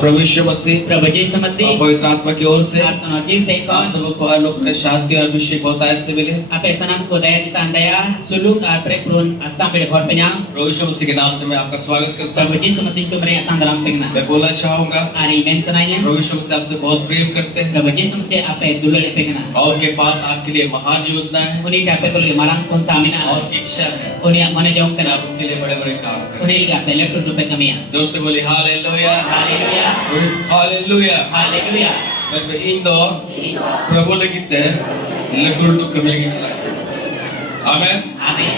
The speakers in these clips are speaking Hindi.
प्रभु यीशु मसीह पवित्र आत्मा की ओर से आप सबको अनुग्रह शांति और अभिषेक बहुतायत से मिले। प्रभु यीशु मसीह के नाम से मैं आपका स्वागत करता हूँ। मैं बोलना चाहूँगा प्रभु यीशु मसीह आपसे बहुत प्रेम करते हैं और उनके पास आपके लिए महान योजना है और इच्छा है आप उनके लिए बड़े बड़े काम करें। जोर से बोले हालेलुया हालेलुया हालेलुया। मैं इंदो प्रभु लगित है लकुरु कमेगी चला। आमीन आमीन।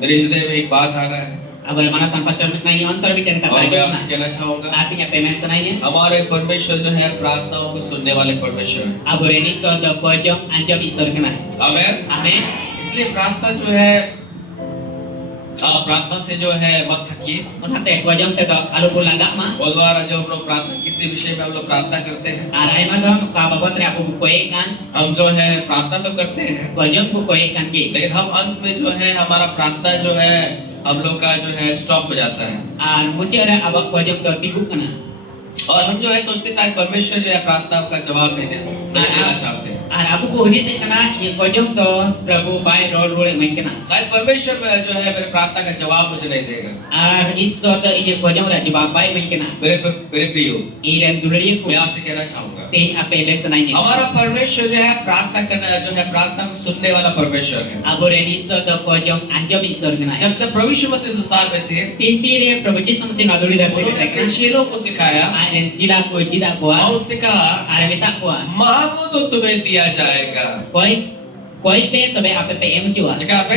मेरे हृदय में एक बात आ रहा है। अब mana tanpa syarut nahi antar bicara kata aja ना कहना चाहूँगा artinya पेमेंट सुनाइए। हमारे परमेश्वर जो है प्रार्थनाओं को सुनने वाले परमेश्वर अब रेनी सो द कोजम अंजम ईश्वर के ना आमीन आमीन। इसलिए प्रार्थना जो है आप प्रार्थना से जो है मत थकिए। उन्होंने एक वजह ते तो आलू को लगा माँ बहुत बार जब हम लोग प्रार्थना किसी विषय में हम लोग प्रार्थना करते हैं आराई में तो हम काबाबत रे आपको कोई कान हम जो है प्रार्थना तो करते हैं वजह को कोई कान की लेकिन हम अंत में जो है हमारा प्रार्थना जो है हम लोग का जो है स्टॉप हो जाता है मुझे अरे अब वजह तो दिखू करना और हम जो है सोचते शायद परमेश्वर जो है प्रार्थना का जवाब नहीं देना चाहते हैं। आपको होनी से करना ये वजह तो प्रभु बाय रोल रोल में करना शायद परमेश्वर जो है मेरे प्रार्थना का जवाब मुझे नहीं देगा और इस वक्त ये वजह रा जवाब बाय में करना मेरे प्रियो ये दुलड़िए को मैं आपसे कहना चाहूँगा तीन आप पहले सुनाइए। हमारा परमेश्वर जो है प्रार्थना करना जो है प्रार्थना को सुनने वाला परमेश्वर है। अब रेनी सो तो वजह अंजम ईश्वर के ना जब प्रभु यीशु मसीह संसार में थे तीन तीन प्रभु यीशु मसीह नादुड़ी रहते चेलों को सिखाया जिला को जिदा को और उससे कहा अरे बेटा को मांगो तो तुम्हें दिया जाएगा कोई पे तुम्हें आप पे एम जुआ जगह पे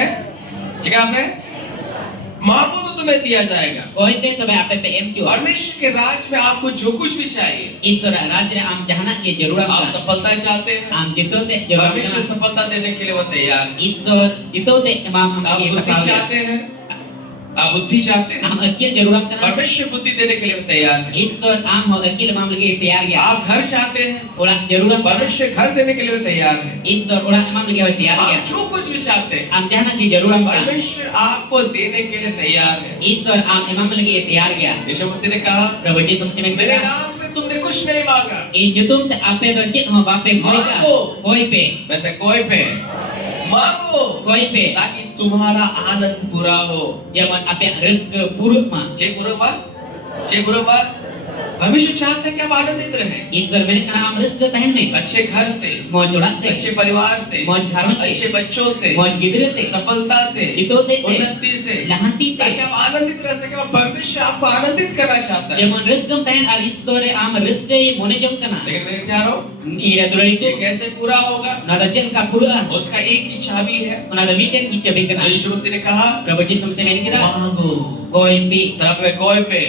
मांगो तो तुम्हें दिया जाएगा कोई पे तुम्हें आप पे एम जुआ। परमेश्वर के राज में आपको जो कुछ भी चाहिए ईश्वर राज्य में आम जहाना ये जरूर आप सफलता चाहते हैं आम जितोते जरूर परमेश्वर सफलता देने के लिए वो तैयार ईश्वर जितोते इमाम हम ये चाहते हैं आप बुद्धि चाहते हैं हम अकील जरूरत करना परमेश्वर बुद्धि देने के लिए तैयार है। ईश्वर आम हो अकील मामले के तैयार है। आप घर चाहते हैं ओला जरूरत परमेश्वर घर देने के लिए तैयार है। ईश्वर ओला मामले के तैयार है। आप जो कुछ भी चाहते हैं हम जाना की जरूरत परमेश्वर आपको देने के लिए तैयार है। ईश्वर आम मामले के तैयार है। यीशु मसीह ने कहा प्रभु यीशु मसीह ने मेरे नाम से तुमने कुछ नहीं मांगा ये जो तुम आपे तो जे हम बापे कोई पे मैं कोई पे मांगो कोई पे ताकि तुम्हारा आनंद पूरा हो जब आपे रिस्क पूर्ण मा जे पूर्ण मा परमेश्वर चाहते हैं कि आप आनंदित रहें। ईश्वर मेरे कना आम रस तहन में अच्छे घर से, मौज उड़ाते अच्छे परिवार से, मौज घरवते अच्छे बच्चों से, मौज गिदरते सफलता से, जितोते उन्नति से, लहंती ते ताकि आप आनंदित रह सके और परमेश्वर आपको आनंदित करना चाहता है। जेमन रस तहन और ईश्वर आम रस मोने जम कना लेकिन मेरे प्यारो, ईरा दुलड़ी ये कैसे पूरा होगा? नादा जन का पूरा उसका एक ही चाबी है। नादा मीटन की चाबी कना यीशु मसीह ने कहा, प्रभु यीशु मसीह ने कहा मांगो, कोई भी सब में कोई पे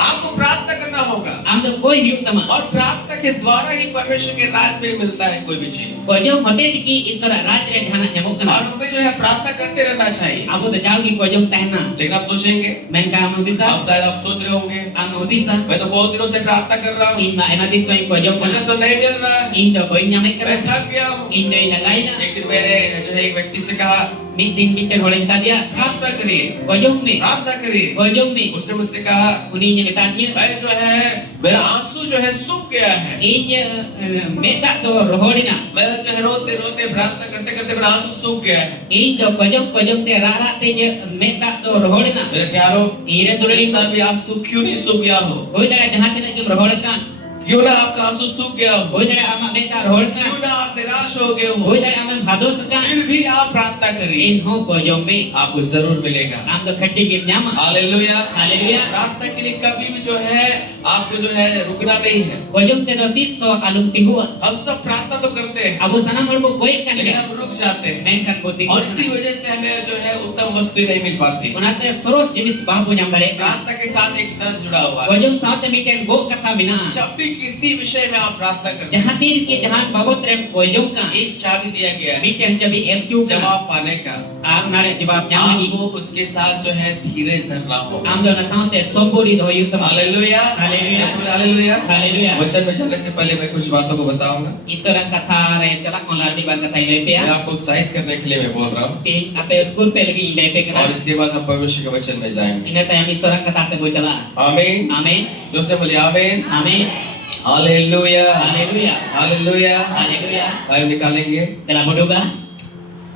आपको प्रार्थना करना होगा। आम तो कोई ही तमा और प्रार्थना के द्वारा ही परमेश्वर के राज में मिलता है कोई भी चीज। कोजो होते कि ईश्वर राज रे जाना जमो कना और हमें जो है प्रार्थना करते रहना चाहिए। आपको तो जाओ कि कोजो तहना लेकिन आप सोचेंगे, मैंने कहा हम दिशा आप शायद आप सोच रहे होंगे, आम दिशा मैं तो बहुत दिनों से प्रार्थना कर रहा हूँ, इन एना दिन कोई कोजो मुझे तो नहीं मिल रहा है, इन तो कोई न्यामे कर मैं थक गया हूँ। इन दे लगाई ना एक दिन मैंने जो है एक व्यक्ति से कहा, मिट दिन मिटन होले बता दिया प्रार्थना करिए, कोजो में प्रार्थना करिए। कोजो में उसने मुझसे कहा, उन्हीं ने बता दिया मैं जो है मेरा आंसू जो है सूख गया है, इन मेता तो रोहड़िना मैं जो है रोते रोते प्रार्थना करते करते मेरा आंसू सूख गया है। इन जो कोजो कोजो ते रारा ते जे मेता तो रोहड़िना मेरे प्यारो, ईरे दुलड़ी इतना भी आप सूख क्यों नहीं सूख गया हो? कोई तरह जहां तक के रोहड़ का क्यों ना आपका आंसू सूख गया हो? कोई तरह आमा मेता रोहड़ का क्यों ना आप निराश हो गए हो? कोई तरह आमा भादो सका फिर भी आप प्रार्थना करिए, इन हो कोजो में आपको जरूर मिलेगा। आम तो खट्टी के न्यामा हालेलुया। हालेलुया प्रार्थना के लिए कभी भी जो है आपको जो है रुकना नहीं है। कोजो ते तो 300 आलम तिहुआ हम सब प्रार्थना तो करते हैं, अब सना मर को कोई कन लेकिन हम रुक जाते हैं मैं कन बोती और इसी वजह से हमें जो है उत्तम वस्तु नहीं मिल पाती। उनाते सरोस जिनिस बाबू जाम करे प्रार्थना के साथ एक संत जुड़ा हुआ है। कोजो साथ मीटन गो कथा बिना जब भी किसी विषय में आप प्रार्थना करते जहां तीर के जहां बाबत रे कोजो का हैं, एक चाबी दिया गया है मीटन जब एम चू जवाब पाने का। आम नारे जवाब जामगी आपको उसके साथ जो है धीरज धरना होगा। आम जो ना साथे सोबोरी दो युतम हालेलुया, हालेलुया, हालेलुया। हालेलुया वचन में जाने से पहले मैं कुछ बातों को बताऊंगा। ईश्वर कथा रे चला कोलारडी बात कथा ले पे मैं आपको उत्साहित करने के लिए मैं बोल रहा हूँ तीन आपे स्कूल पे लगी इंडे पे करा और इसके बाद हम परमेश्वर के वचन में जाएंगे। इन्हें तय ईश्वर कथा से वो चला आमीन। आमीन जो से बोले आमीन। आमीन hallelujah, hallelujah hallelujah. Hallelujah Bible निकालेंगे। तेरा बोलूंगा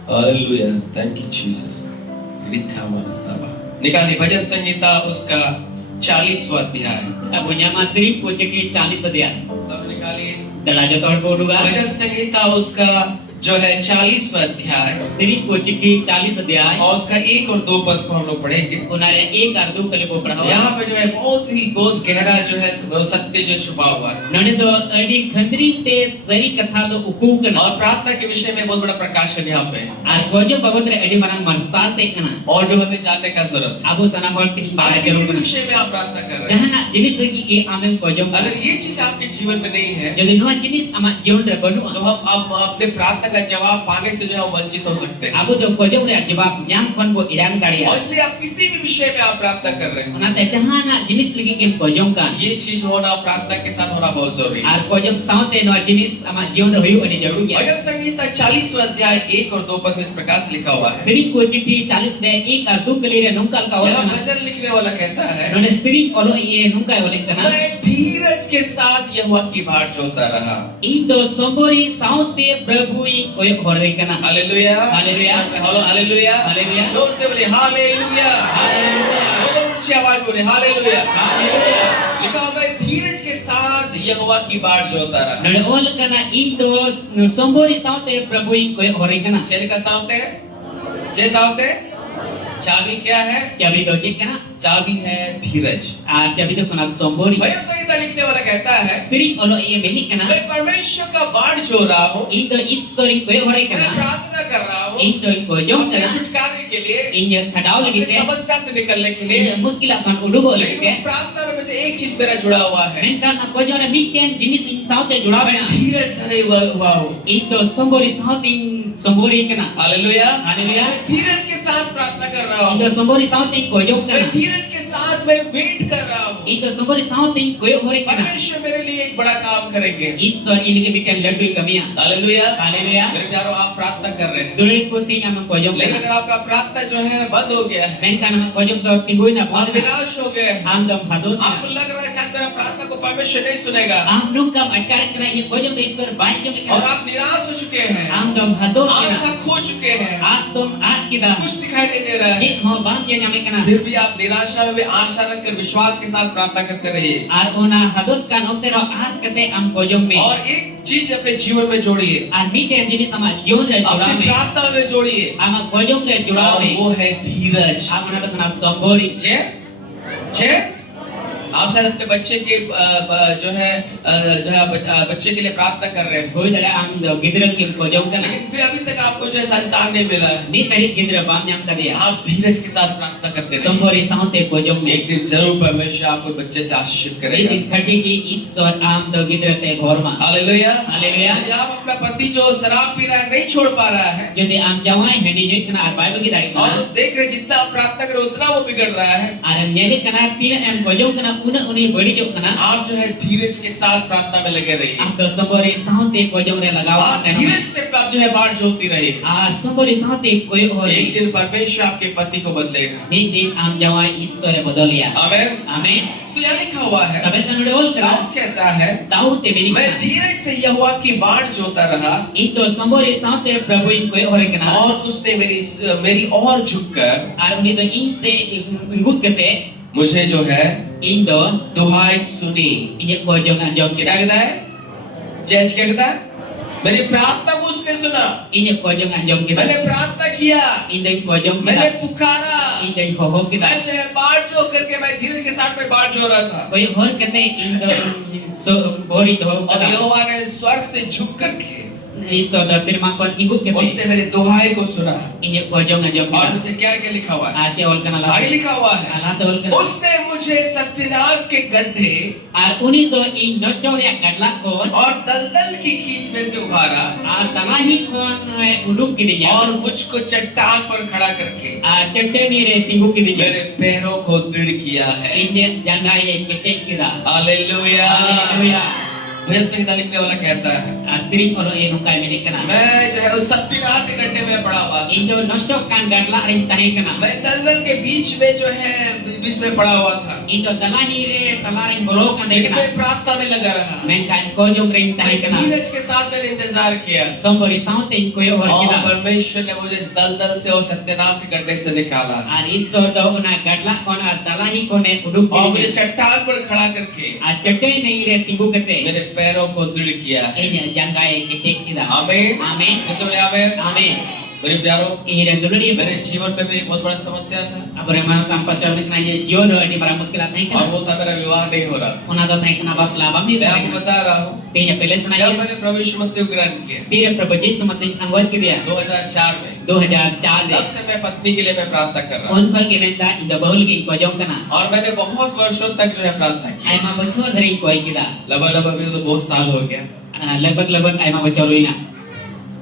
हालेलुया, थैंक यू जीसस। लिखा मसबा निकालिए भजन संहिता उसका 40वां अध्याय। अब न्यामा सिर्फ पूछे कि 40 अध्याय सब निकालिए। तेरा जो तोड़ बोलूंगा भजन संहिता उसका जो है 40वां अध्याय सिर्फ पूछे कि 40 अध्याय और उसका 1 और 2 पद को हम लोग पढ़ेंगे। उनारे एक और दो कले को पढ़ाओ यहाँ पे जो है बहुत गहरा जो है सत्य जो छुपा हुआ है नने तो अडी खंदरी ते सरी कथा तो उकूक न और प्रार्थना के विषय में बहुत बड़ा प्रकाशन यहाँ पे है और कोजो बाबत रे अडी मरन मरसाल ते कना और जो हमें जानने का जरूरत है। अबो सना होल ते आप बारे किसी जरूर भी कना विषय में आप प्रार्थना कर रहे हैं, जहां ना जिनिस की ए आमें कोजो अगर ये चीज आपके जीवन में नहीं है जदि नो जिनिस आमा जीवन रे बनु तो हम अब अपने प्रार्थना का जवाब पाने से जो है वंचित हो सकते हैं। अबो जो कोजो रे जवाब न्याम कोन वो इरान गाड़िया और इसलिए आप किसी भी विषय में आप प्रार्थना कर रहे हैं, उना ते जहां ना जिनिस लगी के कोजो का ये चीज होना प्रार्थना के साथ होना बहुत जरूरी है। और कोजो साउते नो जिनिस आमा जीवन रे होयो अडी जरूरी है भजन संहिता 40वां अध्याय 1 और 2 पद में इस प्रकार से लिखा हुआ है। सिरी को चिट्ठी 40 दे एक और दो कले रे नुंकल का यहाँ और भजन लिखने वाला कहता है, नने सिरी और ये नुंका वाले कना मैं धीरज के साथ यहोवा की बाट जोता रहा। इतो सोबोरी साउते प्रभु कोय होरे कना hallelujah, hallelujah, hello hallelujah, hallelujah, जोर से बोले हालेलुया, हालेलुया, और ऊंची आवाज बोले हालेलुया। हालेलुया लिखा हुआ है धीरज के साथ यहोवा की बाट जोता रहा। नने ओल कना इतो सोबोरी साउते प्रभु कोय होरे कना चेन का साउते जे साउते चाबी क्या है? चाबी तो चिक कना चाबी है धीरज। आ चाबी तो कना सोबोरी भजन संहिता लिखने वाला कहता है, सिरी ओलो ये बेनी कना मैं परमेश्वर का बाट जो रहा हूँ, इतो ईश्वरी कोय होरे मैं कना प्रार्थना कर रहा हूँ इतो कोजो अपने कना छुटकारे के लिए, इन छडाव लगी अपनी ते समस्या से निकलने के लिए। इन मुश्किल अपन उडुबो लगी लेकिन ते उस प्रार्थना में मुझे एक चीज मेरा जुड़ा हुआ है, मेंटन कोजो रे मिटेन जिनिस इन साउते जुड़ा मैं बना धीरज से हुआ हूँ। इतो सोबोरी साउते सोबोरी कना हालेलुया, हालेलुया मैं धीरज के साथ प्रार्थना कर रहा हूँ, इतो सोबोरी साउते कोजो मैं कना धीरज के साथ मैं वेट कर रहा हूँ। इतो सोबोरी साउते कोय होरे कना परमेश्वर मेरे लिए एक बड़ा काम करेंगे। ईश्वर इनके मिटेन लड्डू कमिया हालेलुया, हालेलुया मेरे प्यारों आप प्रार्थना कर रहे हैं, दुरे को तीन हम कोजो लेकिन कना अगर आपका प्रार्थना जो है बंद हो गया है, मेंटन हम कोजो तो तिगोई ना आप बहुत निराश हो गए हैं, हम दम भादो आपको लग रहा है शायद मेरा प्रार्थना को परमेश्वर नहीं सुनेगा हम लोग का अटकार कना ये कोजो तो ईश्वर बाई के और आप निराश हो चुके हैं, हम दम भादो आशा खो चुके हैं, आज तुम आज kita. कुछ दिखाई नहीं दे रहा है, Cik ho bang dia nyamik kana. फिर भी आप निराशा में भी आशा रखकर विश्वास के साथ प्रार्थना करते रहिए Ar ona haduskan okte ro as kate am kojong me. और एक चीज अपने जीवन में जोड़िए, Ar mite jinis sama jion re jura अपनी me. प्रार्थना में जोड़िए, Ama kojong re jura और me. वो है धीरज। Amana to kana sombori. छे आप शायद अपने बच्चे के जो है बच्चे के लिए प्रार्थना कर रहे हैं, Hoi dala am do gidral ki kojong kana. लेकिन फिर अभी तक आपको जो है संतान नहीं मिला है। Ni tadi gidra bam nyam tadi ya. आप धीरज के साथ प्रार्थना करते रहिए, Sombori saute kojong me. एक दिन जरूर परमेश्वर आपको बच्चे से आशीषित करेगा। Ini khati ki Ishwar am do gidra te bhorma. Hallelujah. Haleluya. यदि आप अपना पति जो शराब पी रहा है नहीं छोड़ पा रहा है, Jadi am jawai hendi jek kana ar bai bagi dari और kana. देख रहे जितना आप प्रार्थना करो उतना वो बिगड़ रहा है, Ar nyari kana tina am kojong kana una uni badi jok kana. आप जो है धीरज के साथ प्रार्थना में लगे रहिए, Am do sombori saute kojong re lagaw आप kana. धीरज से आप जो है बाढ़ जोती रहिए। Ar sombori saute koy एक hori. दिन परमेश्वर आपके पति को बदलेगा। Ni din am jawai Ishwar e bodoliya. आमीन। Amen. सो यहाँ लिखा हुआ है, Tabe kan udah ol kana. Dawood कहता है, Daud te meni मैं kana. धीरज से यहोवा की बाढ़ जोता रहा Itu sombori saute Prabhu in koy hori kana. और उसने मेरी और झुककर Ar uni do in se ingut kete. मुझे जो है In do दुहाई सुनी। ini kojong anjong क्या kita. कहता है? जज क्या कहता है? मेरी प्रार्थना को उसने सुना, Ini kojong anjong kita. मैंने प्रार्थना किया, Ini kojong मैंने kita. पुकारा, Ini hoho kita. मैं जो है बाढ़ जो करके मैं धीरज के साथ में बाढ़ जो रहा था Koy hor kete in do so hori do और kada. यहोवा ने स्वर्ग से झुक करके Iso do firman kon ingut kete. उसने मेरे दुहाई को सुना। Ini kojong anjong और kita. मुझे क्या क्या लिखा हुआ है? Aje ol kana आगे la. लिखा हुआ है, Ala se ol kana. उसने मुझे सत्यानाश के गड्ढे Ar uni do in nosto ya gadla kon. और दलदल की कीच में से उभारा Ar talahi kon uduk kidinya. और मुझको चट्टान पर खड़ा करके Ar chette ni re tingu kidinya. मेरे पैरों को दृढ़ किया है। Ini janga ye kete kita. Hallelujah. Haleluya. भजन संहिता लिखने वाला कहता है, Sering orang yang nukai meni kana. मैं जो है उस सत्यानाश के गड्ढे में पड़ा हुआ था, Indo nosto kan gadla ring tahi kana. मैं दलदल के बीच में जो है बीच में पड़ा हुआ था, Indo talahi re talaring bolo kan लेकिन kana. मैं प्रार्थना में लगा रहा। Men kai kojong ring tahi मैं kana. धीरज के साथ मैंने इंतजार किया Sombori saute in koyo hor और kita. परमेश्वर ने मुझे इस दलदल से और सत्यानाश के गड्ढे से निकाला Ar iso do una gadla kon ar talahi kon uduk और मुझे kidinya. चट्टान पर खड़ा करके Ar chette ni re tingu kete. मेरे पैरों को दृढ़ किया है। Ini janga ye kete kita. आमीन। Amin. इसमें आमीन। Amin. मेरे प्यारों, Ini dan dulu dia. मेरे जीवन में भी एक बहुत बड़ा समस्या था Apa yang mau tanpa pastor nak nanya John di para muskilat naik और kan? वो था मेरा विवाह नहीं हो रहा था। Una do naik na bap labam ni. मैं आपको बता रहा हूँ, Tinya peles जब nanya. मैंने प्रभु यीशु मसीह को ग्रहण किया Dia Prabhu Yesus masih anggota ke dia. 2004 में, 2004 तब दे. से मैं पत्नी के लिए मैं प्रार्थना कर रहा हूँ Unko ke menta ida bahul ke ko jong kana. और मैंने बहुत वर्षों तक जो है प्रार्थना की। Ai ma bocor dari ko kita. लगभग अभी तो बहुत साल हो गया Lebak ai ma bocor ina.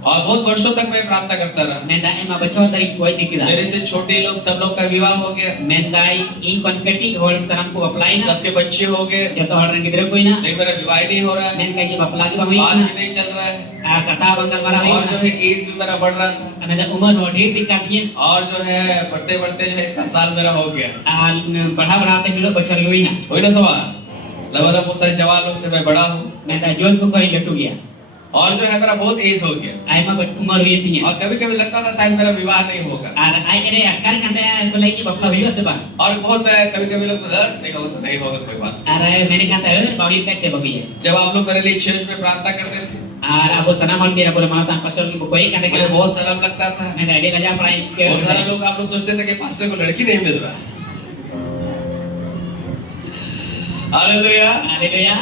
और बहुत वर्षों तक मैं प्रार्थना करता रहा। Menta ai ma bocor dari ko kita. मेरे से छोटे लोग सब लोग का विवाह हो गया, Menta in kon keti hol saram ko apply na. सबके बच्चे हो गए, Joto orang gidra ko ina. लेकिन मेरा विवाह ही नहीं हो रहा है, Men kai bap lagi ba mai बात भी ina. नहीं चल रहा है Kata banggal mara और जो ina. है एज भी मेरा बढ़ रहा था Menta umur ho ढेर दिक्कत ये. और जो है बढ़ते बढ़ते जो है 10 साल मेरा हो गया। बढ़ा te hilo bocor yo ina. वही ना सवाल, लगभग बहुत सारे जवान लोग से मैं बड़ा हूँ Menta John ko koi letu gया. और जो है मेरा बहुत एज हो गया Ai ma umur ye tinya. और कभी कभी लगता था शायद मेरा विवाह नहीं होगा Ar ai ere akar kata boleh ki bapla huyo seba. और बहुत मैं कभी कभी लोग नहीं होगा तो नहीं होगा कोई बात। Ar mene kata bawi ka che bawi. जब आप लोग मेरे लिए चर्च में प्रार्थना करते थे Ar abo sana mal kira boleh mana tan pastor ki bukoi kata मुझे kata. बहुत शर्म लगता था। Mene ade raja prai ke. बहुत सारे लोग आप लोग सोचते थे कि पास्टर को लड़की नहीं मिल रहा। हालेलुया। Haleluya.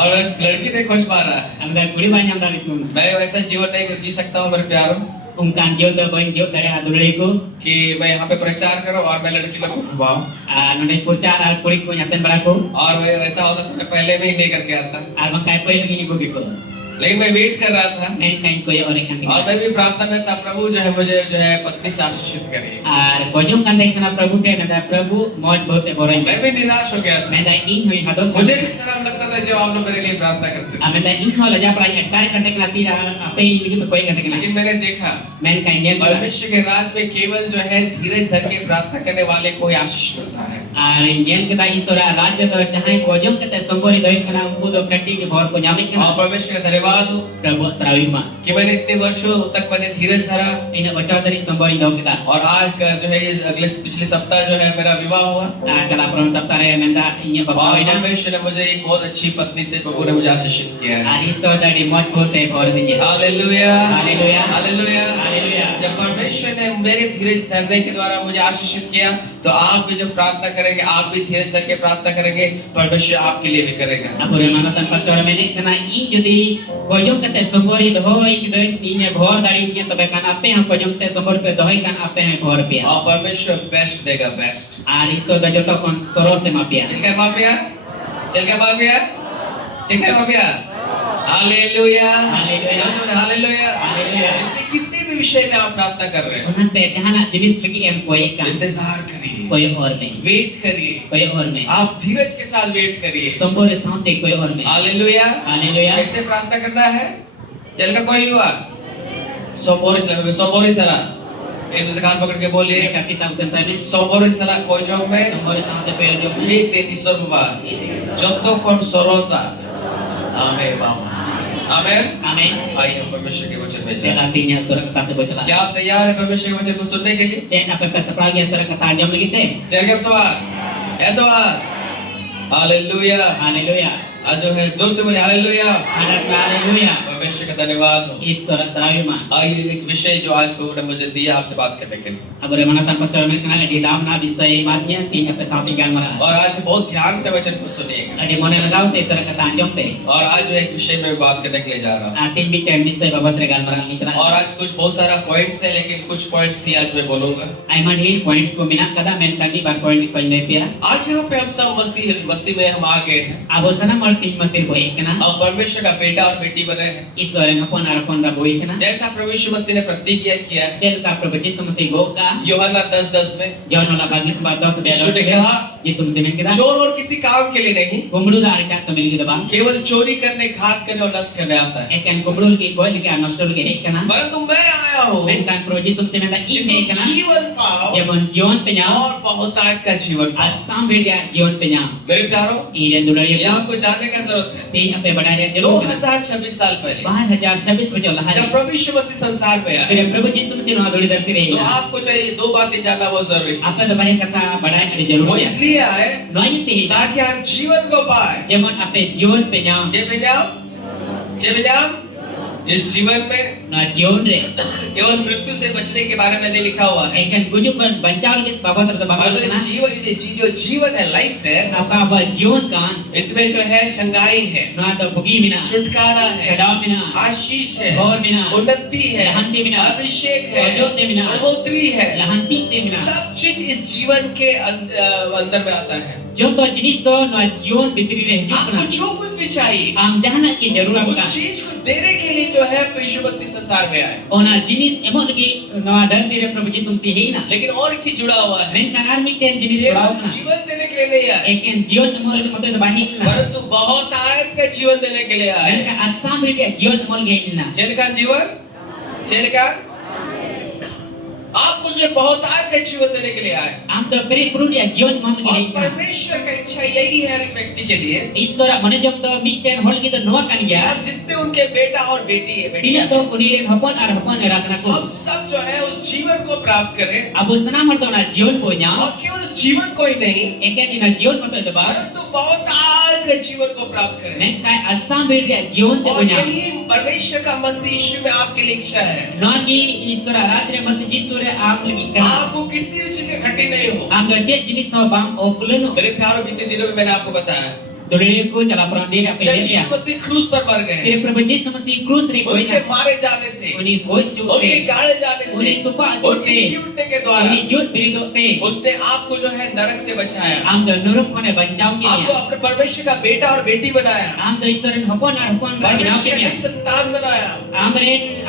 और लड़की नहीं खोज पा रहा है। Anda kuri banyak dari itu. मैं वैसा जीवन नहीं जी सकता हूँ मेरे प्यारों Ungkan jauh ke bain jauh dari adulai ko. कि मैं यहाँ पे प्रचार करूँ और मैं लड़की लोग को घुमाऊं Nune purca ar kuri ko nyasen baraku. और मैं वैसा होता तो मैं पहले में ही नहीं करके आता, Ar bangkai koi lagi ni begitu. लेकिन मैं वेट कर रहा था Men kain koi orang kan. और मैं भी प्रार्थना में था प्रभु जो है मुझे जो है पत्नी से आशीषित करिए। Ar kojong kan dari kena Prabhu te nada Prabhu moj bote borai. मैं भी निराश हो गया था, Menda in hui hados. मुझे भी शर्म लगता था जब आप लोग मेरे लिए प्रार्थना करते थे, Menda in ho laja prai akar kata kena tira apa ini begitu koi kata kena. लेकिन मैंने देखा Men kain dia. परमेश्वर के राज में केवल जो है धीरज धर के प्रार्थना करने वाले को ही आशीष मिलता है। Ar Indian kita isora raja to cahai kojong kita sombori doi kena umpu do kati ke bawah ko nyamik और kena. परमेश्वर का धन्यवाद धन्यवाद हो Prabu serawi ma. कि मैंने इतने वर्षों तक मैंने धीरज धरा Ina baca dari sombori do kita. और आज का जो है ये अगले पिछले सप्ताह जो है मेरा विवाह हुआ Cala pron sabtare menda inya और bawa ina. परमेश्वर ने मुझे एक बहुत अच्छी पत्नी से प्रभु ने मुझे आशीषित किया है Aristo dari mot kote por dinya. Hallelujah Haleluya. Hallelujah Haleluya. जब परमेश्वर ने मेरे धीरज धरने के द्वारा मुझे आशीषित किया तो आप भी जब प्रार्थना करेंगे आप भी धीरज धर के प्रार्थना करेंगे परमेश्वर आपके लिए भी करेगा Apo manatan pastor mene kana i jodi kojong kate sombori dohoi kide inya bhor dari inya tobe kan ape ham kojong te sombor pe dohoi kan ape ham bhor pia. और परमेश्वर बेस्ट देगा best Aristo da joto kon soro se mapia. चल गया मापिया चल गया मापिया ठीक है मापिया हालेलुया हालेलुया। Hallelujah hallelujah. इसलिए किसी भी विषय में आप प्रार्थना कर रहे हैं Unante jahana jenis lagi em koi kan इंतजार करिए koi और में वेट करिए koi और में आप धीरज के साथ वेट करिए sombor saute koi और में. Hallelujah Haleluya. कैसे प्रार्थना करना है चल का कोई हुआ सोमवारी सला एक दूसरे हाथ पकड़ के बोलिए Kaki sabdan tadi सोमवारी सला कोई जॉब में sombor saute pe jog me. एक दिन ईश्वर बाबा যতক্ষণ সরসা आमेन बाबा आमेन Amin. आइए हम परमेश्वर के वचन में Dia जाएं artinya surat kata sebocala. क्या आप तैयार हैं परमेश्वर के वचन को सुनने के लिए Cek apa kata seplagi surat kata jam lagi te. क्या सवाल है सवाल हालेलुया Haleluya. आज जो है जोर से बोले हालेलुया Ada haleluya. परमेश्वर का धन्यवाद हो Is surat serawi ma. आइए एक विषय जो आज प्रभु ने मुझे दिया आपसे बात करने के लिए Abu mana tanpa pastor mene kana di dalam na bisa imatnya tinya pe saute gan mara. और आज बहुत ध्यान से वचन को सुनिएगा Adi mone lagau te surat kata jam pe. और आज जो एक विषय में बात करने के लिए जा रहा हूँ Atin bi tem bisa babat regal mara mitra. और आज कुछ बहुत सारा पॉइंट्स है लेकिन कुछ पॉइंट्स ही आज मैं बोलूंगा Aiman hi point ko mina kada men tadi bar point ko ne pia. आज यहाँ पे हम सब मसीह में हम आ गए हैं Abu sana mal tin masir ko ikna. हम परमेश्वर का बेटा और बेटी बने हैं Isore ngapon arapon rabo ikna. जैसा प्रभु यीशु मसीह ने प्रतिज्ञा किया है Cel ka प्रभु समसे गो का यूहन्ना 10:10 में John la bagi sebat dos de यीशु ने कहा Jisu msimen kita. चोर और किसी काम के लिए नहीं Gumru da arka to milgi da bang. केवल चोरी करने घात करने और नष्ट करने आता है Eken gumru ki ko lagi anostol ke ikna. परंतु मैं आया हूँ Men kan प्रभु Jisu msimen da कि ini तुम ikna. जीवन पाओ Jemon John penyam और बहुतायत का जीवन पाओ asam bedia John penyam. मेरे प्यारों Iren dulari ये आपको जानने का जरूरत है tin ape badaya jalur. 2026 साल पहले 2026 में जो जब लहर प्रभु यीशु मसीह संसार में आए फिर प्रभु यीशु मसीह ने दौड़ी धरती रही तो आपको जो है ये दो बातें जानना बहुत जरूरी है apa तो बने कथा बड़ा है वो जरूर है इसलिए आए नई ते ताकि हम जीवन को पाए जेमन अपने जीवन पे जाओ जे में जाओ इस जीवन में ना जीवन रे केवल मृत्यु से बचने के बारे में नहीं लिखा हुआ है एकन गुजु कर बचाव के बाबा तर बाबा और इस जीवन ये जो जीवन है लाइफ है apa apa जीवन कान इसमें जो है चंगाई है ना तो भुगी बिना छुटकारा है छड़ाव बिना आशीष है और बिना उन्नति है लहंती बिना अभिषेक है अजोते बिना बढ़ोतरी है लहंती ते बिना सब चीज इस जीवन के अंदर में आता है जो तो जिनिस तो ना जीवन भीतरी रह जो आपको जो कुछ भी चाहिए आम जहाना की जरूरत उस का चीज को देने के लिए जो है यीशु मसीह संसार में आए ओना जिनिस एमन लगी ना डर तेरे प्रभु यीशु मसीह है ना लेकिन और एक चीज जुड़ा हुआ है men kan armi ten jinis केवल जुड़ाव ना जीवन देने के लिए नहीं आए eken जीवन एमन लगी मते बाही ना परंतु बहुत आयत का जीवन देने के लिए आए men kan asam ri जीवन एमन लगी ना जिनका जीवन जिनका आपको जो बहुत आयत का जीवन देने के लिए आए am do peri pru dia जीवन एमन और लगी ना परमेश्वर का इच्छा यही है हर एक व्यक्ति के लिए ईश्वर मने जब तो मिटन होल की तो नोआ kan गया आप जितने उनके बेटा और बेटी है तीन बेटियां तो उनीरे हपन और हपन रखना को हम सब जो है उस जीवन को प्राप्त करें अब उसना मर तो ना जीवन को न्या और केवल उस जीवन को ही नहीं eken ina जीवन मत तो बा परंतु बहुत आयत के जीवन को प्राप्त करें men kai asam ri dia जीवन ते और न्या यही परमेश्वर का मसीह यीशु में आपके लिए इच्छा है ना कि ईश्वर रात्रि मसीह ईश्वर आप लगी करना आपको किसी भी चीज की घटी नहीं हो am do je जिनिस no bang okulen मेरे प्यारों बीते दिनों में मैंने आपको बताया dulure ko chala prandir apa जब dia यीशु मसीह क्रूस पर मर गए तेरे प्रभु यीशु मसीह क्रूस रे उसके कोई मारे जाने से उन्हीं बोझ जो उनके गाड़े जाने से उन्हीं तुपा उनके जो जीवने के द्वारा उन्हीं जो बिरी दोते उसने आपको जो है नरक से बचाया आम तो नरक कोने बचाव के आपको लिए अपने परमेश्वर का बेटा और बेटी बनाया आम तो ईश्वरन हपन और हपन बनाव के परमेश्वर लिए की संतान बनाया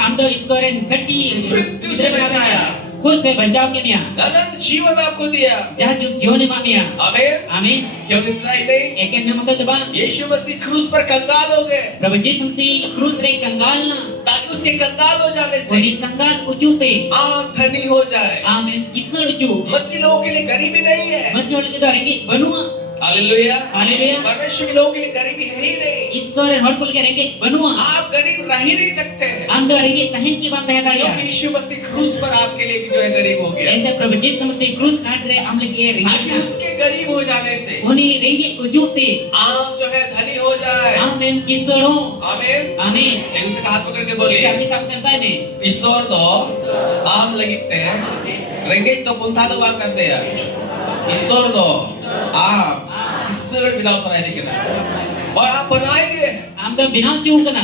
आम तो ईश्वरन खटी मृत्यु से बचाया खुद पे बचाव के लिए अनंत जीवन आपको दिया जहाँ जो जीवन में दिया आमीन आमीन क्यों इतना ही नहीं एक ने मतलब जब यीशु मसीह क्रूस पर कंगाल हो गए प्रभु यीशु मसीह क्रूस रे कंगाल ना ताकि उसके कंगाल हो जाने से उन्हीं कंगाल उजूते आप धनी हो जाए आमीन किसर जो मसीह लोगों के लिए गरीबी नहीं है मसीह वाले के द्वारा कि बनुआ हालेलुया। Haleluya. परमेश्वर के लोगों के लिए गरीबी है ही नहीं। Issor hor ko ke renge banua. आप गरीब रह ही नहीं सकते हैं, Am do renge tahen ki bang tahen क्योंकि daria. यीशु मसीह क्रूस पर आपके लिए जो है गरीब हो गया। Ente Prabhu Jesus mesti krus kat re am lagi ताकि renge. उसके गरीब हो जाने से Uni renge ujuk se. आप जो है धनी हो जाए। Amen kisoro. आमीन। Amen. एक दूसरे का हाथ पकड़ के Kami बोलिए, sabkan tane. ईश्वर दो आम लगिते हैं, रेंगे तो पुंथा दो बात करते हैं। ईश्वर दो आम ईश्वर बिना सुनाई नहीं करना। और आप बनाएंगे, Am do binau chu kana.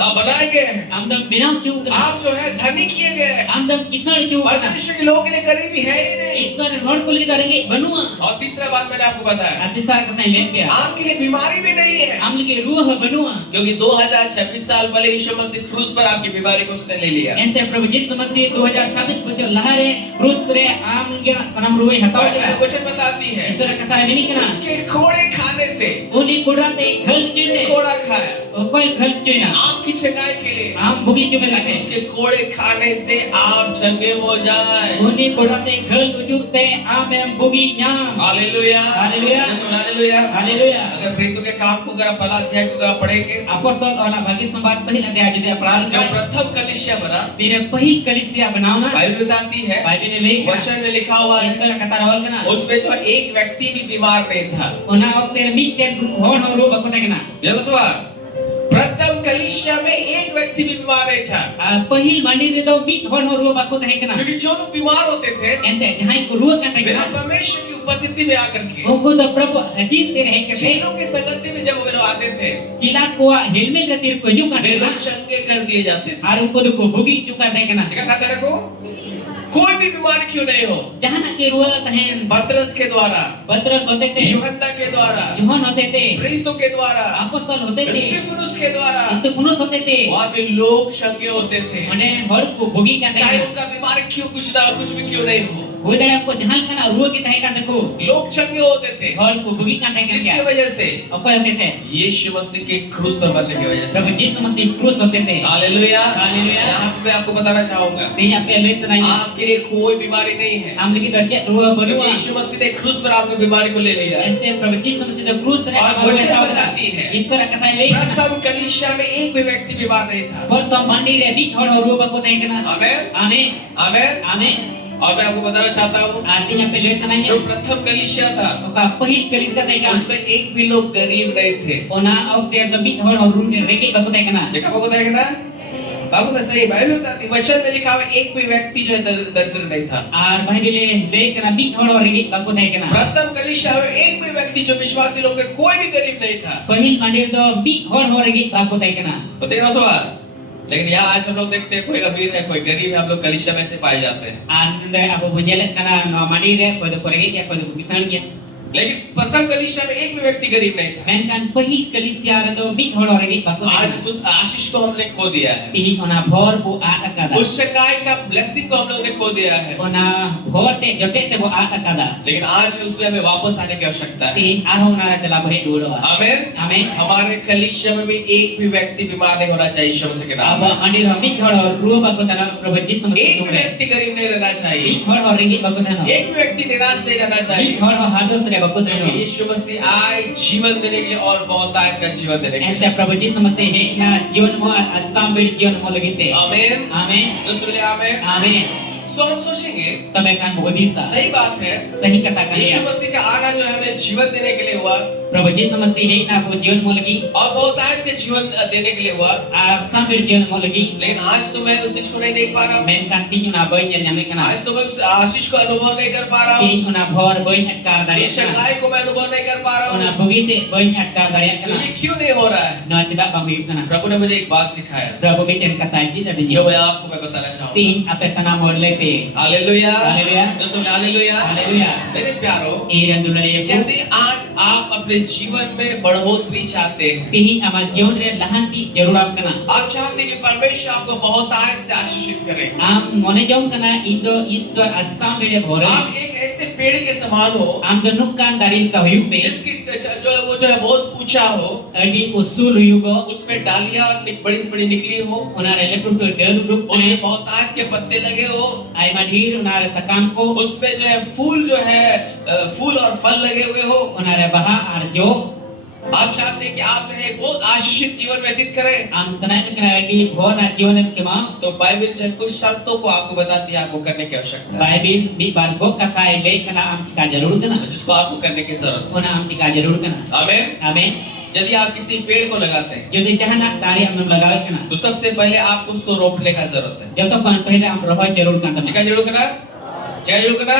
आप बनाएंगे, Am do binau chu kana. आप जो है धनी किए गए। Am do kisor chu kana. परमेश्वर के लोगों के लिए गरीबी है ही नहीं। Issor hor ko ke renge banua. और तीसरा बात मैंने आपको बताया, Atisar kata len pe. आपके लिए बीमारी भी नहीं है, Am lagi ruh banua. क्योंकि 2026 साल पहले यीशु मसीह क्रूस पर आपकी बीमारी को उसने ले लिया। Ente Prabhu Jesus mesti 2026 bocor lahare krus re am gya sanam ruwe hataw Bible de. वचन बताती है, Issor kata ini kana. उसके खोड़े खाने से Uni kurante ghal chune. खोड़ा खाया Koi ghal chuna. आपकी चंगाई के लिए, Am bugi chume ताकि lage. उसके कोड़े खाने से आप चंगे हो जाए। Uni kurante ghal ujuk te am em bugi nyam. Hallelujah, hallelujah. Hallelujah. Haleluya. अगर प्रेरितों के काम को अगर पहला अध्याय को अगर पढ़ेंगे, Apostol olah bagi sambat pahil ada jadi apral जब jam. प्रथम कलीसिया बना, Tire pahil kalisia बनावना. बाइबल बताती है, Bible ne lekha. वचन में लिखा हुआ है, Issor kata rawal kana. उसमें जो एक व्यक्ति भी बीमार नहीं था। Ona okte mitten hon hon ro bakota kana. जब सवाल, प्रथम कलीसिया में एक व्यक्ति भी बीमार नहीं था, Pahil mandi re do mit hon hon ro bakota he kana. क्योंकि जो लोग बीमार होते थे, Ente jahai ko ruwa kata वे kana. परमेश्वर की उपस्थिति में आकर के Ungko da Prabhu hajir te rahe kate. चेलों की संगति में जब वे लोग आते थे, Cila ko helmet re tir ko ju वे kata लोग kana. चंगे कर दिए जाते थे। Aru ko ko bugi chuka te kana. चिका खाता रखो, कोई भी बीमार क्यों नहीं हो, Jahana ke ruwa tahen. पतरस के द्वारा, Patras hote te. यूहन्ना के द्वारा, Johon hote te. प्रेरितों के द्वारा, Apostol hote te. स्तिफनुस के द्वारा, Stephanus hote te. वहाँ पे लोग चंगे होते थे, Mane hor ko bugi kata चाहे kana. उनका बीमारी क्यों कुछ ना कुछ भी क्यों नहीं हो, Hoi dara ko jahan kana ruwa ki tahe kana ko. लोग चंगे होते थे। Hor ko bugi kata किसकी kana. वजह से? Apa hote te? यीशु मसीह के क्रूस पर मरने की वजह से। Prabhu Jesus mesti krus hote te. Hallelujah. Hallelujah. यहाँ पे मैं आपको बताना चाहूंगा, Tinya pe les na ya. आपके लिए कोई बीमारी नहीं है, Am lagi dorje ruwa क्योंकि banua. यीशु मसीह ने क्रूस पर आपकी बीमारी को ले लिया। Ente Prabhu Jesus mesti da krus re और amaru वचन hataw. बताती है, Issor kata le kana. प्रथम कलीसिया में एक भी व्यक्ति बीमार नहीं था। Porto mandi re bit hon hon ruwa bakota he kana. Amen, Amen. Amen. Amen. और मैं आपको बताना चाहता हूँ, Artinya pe les na जो ya. प्रथम कलीसिया था, Oka pahil kalisia te kana. उसमें एक भी लोग गरीब नहीं थे। Ona okte da bit hon hon ruwa rege bakota he kana. देखा बाबू बताएगा ना, बाबू तो सही बाइबल बताती है, वचन में लिखा हुआ एक भी व्यक्ति जो है दरिद्र नहीं था। Ar Bible le kana bit hon hon rege bakota he kana. प्रथम कलीसिया में एक भी व्यक्ति जो विश्वासी लोग थे, कोई भी गरीब नहीं था। Pahil mandi do bit hon hon rege bakota he kana. तो देखो सवाल, लेकिन यहाँ आज हम लोग देखते हैं कोई अमीर है कोई गरीब है, हम लोग कलीसिया में से पाए जाते हैं। Ande abu bunjele kana no mandi re ko do korege ya ko do kisan ya. लेकिन प्रथम कलीसिया में एक भी व्यक्ति गरीब नहीं था। Menkan pahil kalisia re do bit hon hon rege bakota he आज kana. उस आशीष को हमने खो दिया है, Tini ona bhor bu at akada. उस चंगाई का ब्लेसिंग को हम लोग ने खो दिया है। Ona bhor te jote te bu at akada. लेकिन आज उसमें हमें वापस आने की आवश्यकता है। Tini arho na ra tela bohe dulo. आमीन। Amen. हमारे कलीसिया में भी एक भी व्यक्ति बीमार नहीं होना चाहिए यीशु मसीह के नाम Aba में। mandi do bit hon hon ruwa bakota na Prabhu Jesus mesti एक भी tumre. व्यक्ति गरीब नहीं रहना चाहिए, Bit hon hon rege bakota na. एक भी व्यक्ति निराश नहीं रहना Bit चाहिए। hon hon hados re bakota क्योंकि no. यीशु मसीह आए जीवन देने के लिए और बहुत आयत का जीवन देने के लिए। Ente Prabhu Jesus mesti he na jiwan mo asam bil jiwan mo lagi te. आमीन। Amen. तो सुनिए आमीन। Amen. सो हम सोचेंगे, Tame kan bodisa. सही बात है, Sahi katakan यीशु ya. मसीह का आना जो है हमें जीवन देने के लिए हुआ Prabhu Jesus mesti he na ko jiwan mo lagi. और बहुत आयत के जीवन देने के लिए हुआ, Asam bil jiwan mo lagi. लेकिन आज तो मैं उस चीज को नहीं देख पा रहा हूँ। Men kan tinyo na boy nya nyame kana. आज तो मैं उस आशीष को अनुभव नहीं कर पा रहा हूँ, Tinyo na bhor boy atkar dari इस kana. चंगाई को मैं अनुभव नहीं कर पा रहा Ona हूँ। bugite boy atkar dari तो kana. ये क्यों नहीं हो रहा है? No tidak bang bib kana. प्रभु ने मुझे एक बात सिखाया Prabhu biten kata jita जो di. मैं आपको मैं बताना चाहूँगा। Tin ape sana mo lepe. Hallelujah. Hallelujah. तो सुनिए हालेलुया। Haleluya. मेरे प्यारो, Iran dulari ko. यदि आज आप अपने जीवन में बढ़ोतरी चाहते हैं, Tini ama jiwan re lahanti jarur am kana. आप चाहते हैं कि परमेश्वर आपको बहुत आयत से आशीषित करे, Am mone jong kana indo Ishwar asam bile bhore. आप एक ऐसे पेड़ के समान हो, am do nukan dari ka huyuk be जिसकी जो है वो जो है बहुत ऊंचा हो, adi usul huyugo उसमें डालियां बड़ी बड़ी निकली हो, onare letu to der grup उसमें ne बहुतायत के पत्ते लगे हो, ai madhir onare sakam ko उसमें जो है फूल जो है फूल और फल लगे हुए हो। onare baha ar jo आप चाहते हैं कि आप जो है बहुत आशीषित जीवन व्यतीत करें, am sanai kena di bhona jiwan ke ma तो बाइबल जो है कुछ शर्तों को आपको बताती है, आपको करने की आवश्यकता है, bible di bargo katai le kana am chika jarur kana जिसको आपको करने की जरूरत ona am chika jarur kana है। आमीन। amen यदि आप किसी पेड़ को लगाते हैं jodi jahana dari am lagawe kana तो सबसे पहले आपको उसको रोपने का जरूरत है। joto kon pehle am rohoy jarur kana चिका जरूर करना, चिका जरूर करना,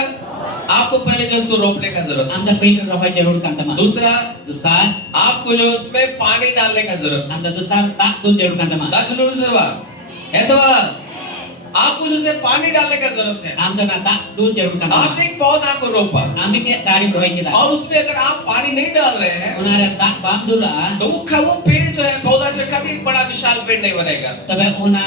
आपको पहले जो उसको रोपने का जरूरत am da pehle rohoy jarur kana है। ma दूसरा, dusar आपको जो उसमें पानी डालने का जरूरत है। am da dusar tak dul jarur kana ma दाखिल सवाल ऐसा सवाल, आपको उसे पानी डालने का जरूरत है। am da na tak dul jarur kana आपने एक पौधा को रोपा am ke dari rohoy kita और उसमें अगर आप पानी नहीं डाल रहे हैं onare tak bam dula तो वो पेड़ जो है पौधा जो है कभी एक बड़ा विशाल पेड़ नहीं बनेगा। तबे ona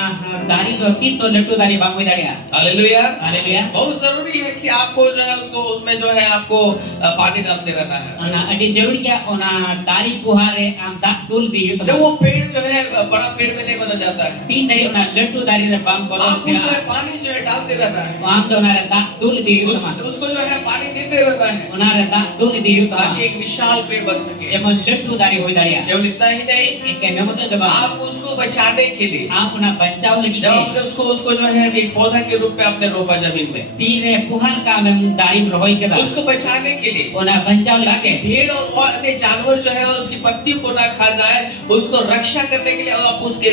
dari do 300 letu dari bam hoy daria hallelujah. haleluya बहुत जरूरी है कि आपको जो है उसको उसमें जो है आपको पानी डालते रहना है। ona adi jarur kya ona dari puhare am tak dul di yu जब वो पेड़ जो है बड़ा पेड़ में नहीं बदल जाता है, tin dari ona letu dari re bam आप bolong उसमें पानी जो है डालते रहना है, am do onare tak dul di yu ma उसको जो है पानी देते रहना है onare tak dul di yu ma ताकि एक विशाल पेड़ बन सके। jemon letu dari hoy daria केवल इतना ही नहीं, ek namoto jaba आप उसको बचाने के लिए am ona bancau lagi जब ke आपने उसको जो है एक पौधा के रूप में आपने रोपा जमीन में, tire puhan ka mem dari rohoy keda उसको बचाने के लिए ona bancau lagi ताकि ke भेड़ और अन्य जानवर जो है उसकी पत्तियों को ना खा जाए, उसको रक्षा करने के लिए आप उसके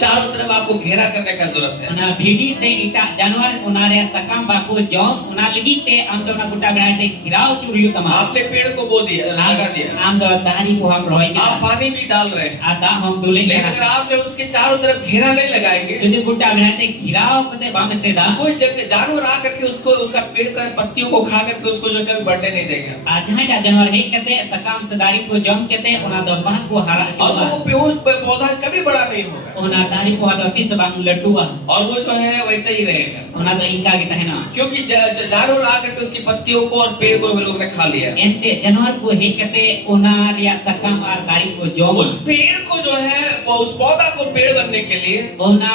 चारों तरफ आपको घेरा करने का जरूरत है। ona bidi se ita januar onare sakam baku jom ona lagi te am do na guta berai te girau curiu tama आपने पेड़ को बो दिया, लगा दिया, am do dari puham rohoy आप keda पानी भी डाल रहे हैं, ada hom dule लेकिन kena अगर आप जो उसके चारों तरफ घेरा नहीं लगाएंगे, jadi guta berai te girau kate bam se da कोई जानवर आकर के उसको उसका पेड़ का पत्तियों को खा करके उसको जो कभी बढ़ने नहीं देगा, ajahai da januar hei kate sakam se dari ko jom kate ona do bah ko hara और coba वो पौधा कभी बड़ा नहीं होगा, ona dari puha do tis bang letua और वो जो है वैसे ही रहेगा, ona do inka kita hena क्योंकि जानवर आकर के उसकी पत्तियों को और पेड़ को वे लोग ने खा लिया। ente januar ko hei kate ona ria sakam ar dari ko jom उस पेड़ को जो है वो उस पौधा को पेड़ बनने के लिए ona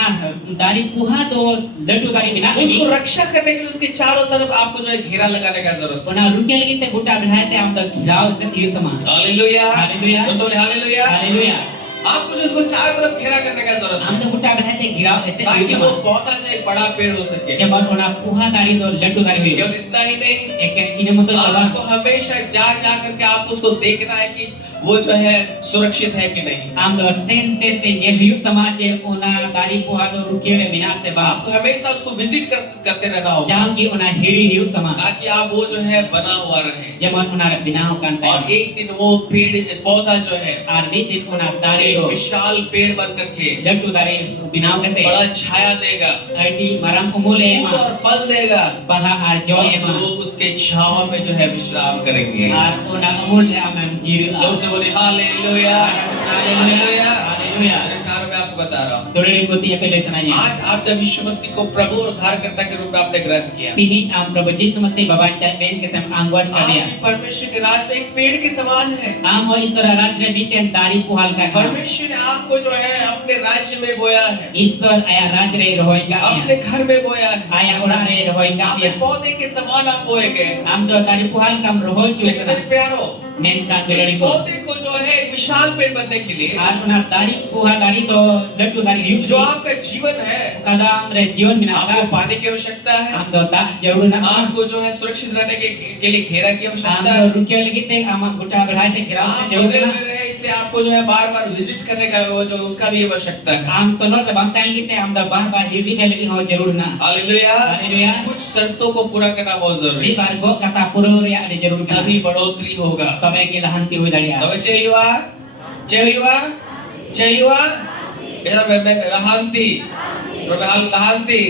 dari puha do letu dari bina उसको lagi रक्षा करने के लिए उसके चारों तरफ आपको जो है घेरा लगाने का जरूरत ona ruke lagi te guta berai te am do girau se tiu tama है। Hallelujah, hallelujah. दोस्तों बोले हालेलुया। haleluya आपको जो उसको चारों तरफ घेरा करने का जरूरत am है do guta berai te girau ese ताकि tiu वो tama पौधा जो एक बड़ा पेड़ हो सके। jemon ona puha dari do letu dari hui केवल इतना ही नहीं, ek inamoto jaba आपको हमेशा जा करके आपको उसको देखना है कि वो जो है सुरक्षित है कि नहीं। am do sen sen te ngel hui tama je ona dari puha do rukiere bina se ba आपको हमेशा उसको विजिट करते रहना होगा jam ki ona hiri hui tama ताकि आप वो जो है बना हुआ रहे, jemon ona binau kan और ta एक दिन वो पेड़ पौधा जो है ar ni din ona dari एक do विशाल पेड़ बन करके letu dari binau kate बड़ा छाया देगा, arti maram umule फूल ma और फल देगा, baha ar jo और ema लोग उसके छाव में जो है विश्राम करेंगे। ar ona umule amam jiru जोर से बोले हालेलुया, हालेलुया। haleluya मेरे प्यारों में आपको बता रहा हूँ, dole ko ti apele sananya आज आप जब यीशु मसीह को प्रभु और उद्धारकर्ता के रूप में आपने ग्रहण किया, tini am prabhu jisu masih baba cha ben ketam angwaj ka dia आप परमेश्वर के राज में एक पेड़ के समान है। am o isora rajre biten dari puhal ka परमेश्वर ने आपको जो है अपने राज्य में बोया है, ईश्वर आया राजरे रोय का अपने घर में बोया है, आया ओरा रे रोय का अपने पौधे के समान आप बोए गए। am do dari puhal kam roy लेकिन chu मेरे प्यारों, men kan इस delari ko पौधे को जो है एक विशाल पेड़ बनने के लिए ar ona dari puha dari do letu dari yu जो आपका जीवन है, kadam re jion bina आपको ka पानी की आवश्यकता है, am do ta jarur na आपको जो है सुरक्षित रहने के लिए घेरा की am आवश्यकता do है, ruke lagi te am guta berhai te gram se आप jarur बने na हुए रहे इसलिए आपको जो है बार बार विजिट करने का वो जो उसका भी आवश्यकता है। am to no bang tan lagi te am do bar bar hiri me lagi ho jarur na hallelujah. haleluya कुछ शर्तों को पूरा करना बहुत जरूरी di है, bar go kata puro ria de jarur ka तभी बढ़ोतरी होगा। tabe ke lahanti ho daria तब चाहिए हुआ, चाहिए हुआ, चाहिए हुआ, मेरा लहानती, लहानती,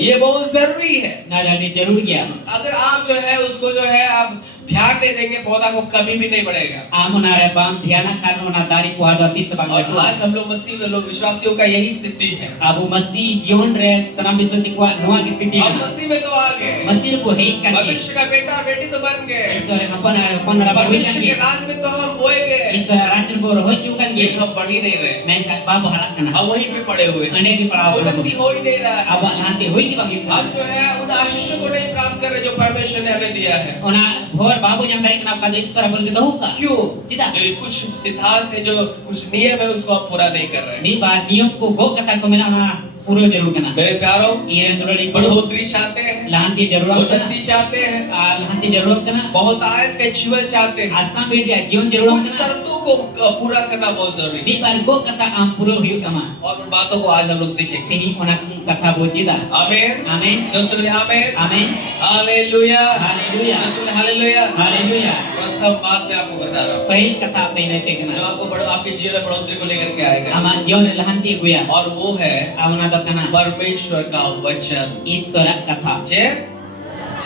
ये बहुत जरूरी है। na jadi jarur gya अगर आप जो है उसको जो है आप ध्यान नहीं देंगे पौधा को कभी भी नहीं बढ़ेगा। Amuna re bam diana kan ona dari kuada ti sebang और letu. आज हम लोग मसीह में लोग विश्वासियों का यही स्थिति है। Abu masih jion re sanam bisu cikwa noa ki stiti हम na. मसीह में तो आ गए, Masih ko hei kan ki. भविष्य का बेटा बेटी तो बन गए, Isore napon ra bawi kan भविष्य ki. के राज में तो हम होए गए, Isore rajin bo roh chu kan ki. लेकिन हम बढ़ ही नहीं रहे, Men kan babu halak kana. हम वहीं पे पड़े हुए हैं, Ane di palaw ko. उन्नति हो ही नहीं रहा है। Aba nanti hui ki bang ki. हम जो है उन आशीषों को नहीं प्राप्त कर रहे जो परमेश्वर ने हमें दिया है। Ona bhor babu yang dari kana ka isore bol ki doh ka. क्यों? Cita. जो कुछ सिद्धांत है, जो कुछ नियम है, उसको हम पूरा नहीं कर रहे हैं। Ni ba nium ko go kata ko mena ona puro jarur kana. मेरे प्यारों, Iren dulali ko. बढ़ोतरी चाहते हैं, Lahanti jarur kana. उन्नति चाहते हैं, Lahanti jarur kana. बहुत आयत का जीवन चाहते हैं, Asam bedia jion jarur उन kana. शर्तों को पूरा करना बहुत जरूरी है। Ni bar go kata am puro hiu kama. और उन बातों को आज हम लोग सीखेंगे। Tini ona kata bojida. आमीन। Amen. जो सुन रहे हैं, आमीन। Amen. हालेलुया। Haleluya. जो सुन रहे हैं, हालेलुया। Haleluya. प्रथम बात मैं आपको बता रहा हूँ, Pahil kata apa ini जो tekna. आपको आपके जीवन में बढ़ोतरी को लेकर के आएगा, Ama jion lahanti guya. और वो है Amuna do kana. परमेश्वर का वचन। Isora kata. जय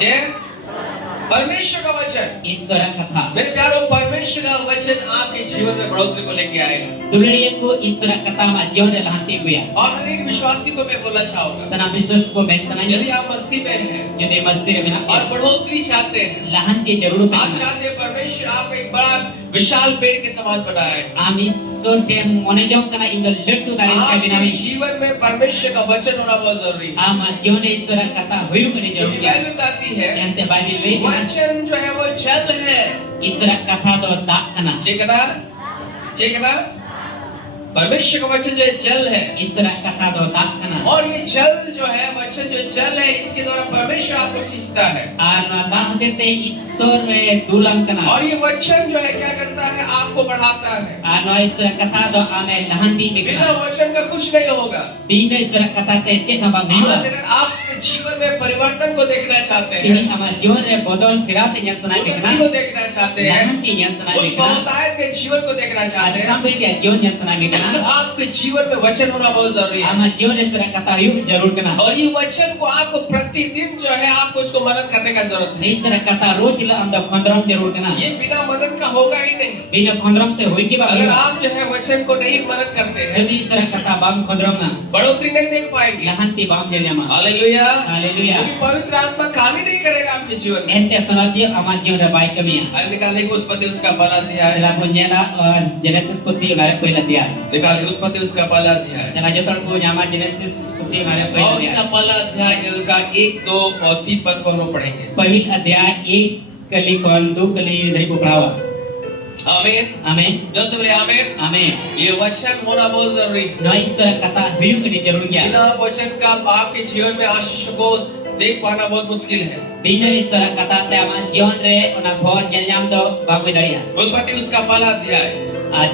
जय परमेश्वर का वचन। Isora kata. मेरे प्यारों, परमेश्वर का वचन आपके जीवन में बढ़ोतरी को लेके आएगा। Dulurian ko isora kata ma jion lahanti guya. और हर एक विश्वासी को मैं बोलना चाहूंगा, Sana bisus ko ben sana यदि ni. आप मसीह में हैं Jadi masir और mena. बढ़ोतरी चाहते हैं, Lahanti jarur आप kana. चाहते हैं परमेश्वर आपको एक बड़ा विशाल पेड़ के समान बनाए, Ami so tem mone jong kana indo letu dari ka आपके binawi. जीवन में परमेश्वर का वचन होना बहुत जरूरी है। Ama jion isora kata huyu kani क्योंकि jarur. बाइबल बताती है Yante Bible le वचन जो है वो जल है। isra kata do dak kana. चेकना चेकना, परमेश्वर का वचन जो है जल है, Isra kata do dak kana. और ये जल जो है, वचन जो जल है, इसके द्वारा परमेश्वर आपको सींचता है। Arna dak hete isor re dulam kana. और ये वचन जो है क्या करता है, आपको बढ़ाता है। Arna isra kata do ame lahanti बिना mikna. वचन का कुछ नहीं होगा। Bina isra kata te chet haba आज biwa. अगर आप जीवन में परिवर्तन को देखना चाहते हैं, Ini ama jion re bodol firat yang sanai उन्नति mikna. को देखना चाहते हैं, Lahanti yang sanai उस mikna. बहुतायत के जीवन को देखना चाहते हैं, Sampai dia jion yang sanai mikna. आपके जीवन में वचन होना बहुत जरूरी है। Ama jion isra kata yu jarur kana. और ये वचन को आपको प्रतिदिन जो है आपको इसको मनन करने का जरूरत है। Isra kata roj la amda khondrom jarur kana. ये बिना मनन का होगा ही नहीं। Bina khondrom te hoy ki ba. अगर आप जो है वचन को नहीं मनन करते हैं, Jadi isra kata bam khondrom na. बढ़ोतरी नहीं देख पाएंगे। Lahanti bam jenya. Hallelujah. Haleluya. क्योंकि पवित्र आत्मा काम ही नहीं करेगा आपके जीवन में। Ente sonaji ama jion re baik kami. और निकालने की उत्पत्ति उसका पहला अध्याय, Dalam punyana Genesis putih ngare पहिला dia. निकालने की उत्पत्ति उसका पहला अध्याय, Dalam jotor punya ama Genesis putih ngare और पहिला उसका dia. पहला अध्याय का 1, 2 और 3 पद को हम लोग पढ़ेंगे। Pahil adhyay 1 kali kon 2 kali dari Perawan. आमीन। Amin. जो सब बोले आमीन। Amin. ये वचन होना बहुत जरूरी है। No isra kata hiu kini jarur बिना ya. वचन का आपके जीवन में आशीष को देख पाना बहुत मुश्किल है। Bina isra kata te ama jion re ona ghor nyam do bam daria. उत्पत्ति उसका पहला अध्याय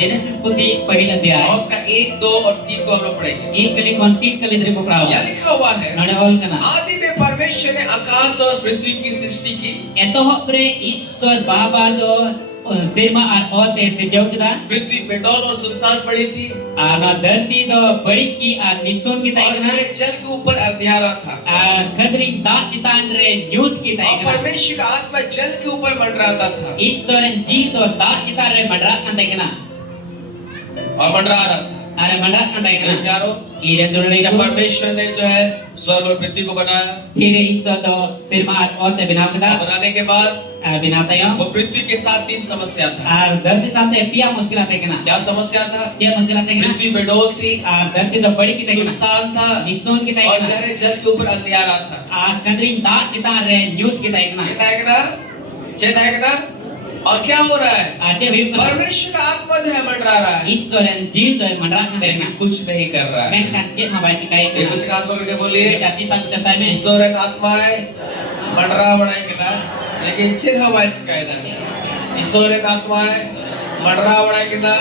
Genesis putih पहिला और adhyay उसका 1, 2 और 3 को हम लोग पढ़ेंगे। 1 kali kon 3 kali dari यहाँ Perawan. लिखा हुआ है, Nade ol kana. आदि में परमेश्वर ने आकाश और पृथ्वी की सृष्टि की। Etohok pre isor baba do sirma ar ote se jauh kita. पृथ्वी बेडौल और सुनसान पड़ी थी, Ana dharti do balik ki ar nisun kita और ikna. हरे जल के ऊपर अंधियारा था, Khadri dak kita re nyut kita और ikna. परमेश्वर का आत्मा जल के ऊपर मंडराता था Isor ji do dak kita re madrak kan ikna. और मंडरा रहा था। Are madrak kan मेरे ikna. प्यारों, Iren dulu जब itu. परमेश्वर ने जो है स्वर्ग और पृथ्वी को बनाया, Kiri isor do sirma ar ote binaw kita. बनाने के बाद Binaw tayo. वो पृथ्वी के साथ 3 समस्या था। Dharti sate pia muskil ate ikna. क्या समस्या था? Cia muskil ate ikna. पृथ्वी बेडौल थी, Dharti do balik kita ikna. सुनसान था, Nisun kita और ikna. गहरे जल के ऊपर अंधियारा था। Khadri dak kita re nyut kita ikna. चेता है ना? और क्या हो रहा है? Aje hiu kana. परमेश्वर का आत्मा जो है मंडरा रहा है, Isoren ji do madrak kan लेकिन ikna. कुछ नहीं कर रहा है। Men kan cik ma baca kai एक ikna. उसका आत्मा करके बोलिए, Tapi tak kita tanya. ईश्वर आत्मा है मंडरा बड़ा के ना, लेकिन चिर हमारे शिकायत है। ईश्वर आत्मा है मंडरा बड़ा के ना,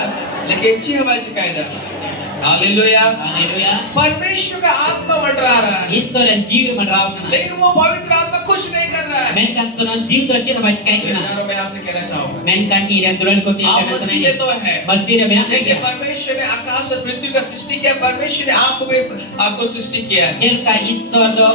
लेकिन चिर हमारे शिकायत है। हालेलुया। Haleluya. परमेश्वर का आत्मा मंडरा रहा है, Isoren ji madraw kana. लेकिन वो पवित्र आत्मा कुछ नहीं कर रहा है। Men kan sonon ji do cik ma baca kai ikna. मैं आपसे कहना चाहूंगा, Men kan iren dulan ko आप ti kana मसीह sanai. में तो है, Masih re bina. जैसे परमेश्वर ने आकाश और पृथ्वी का सृष्टि किया, परमेश्वर ने आपको भी आपको सृष्टि किया है। Jelka isor do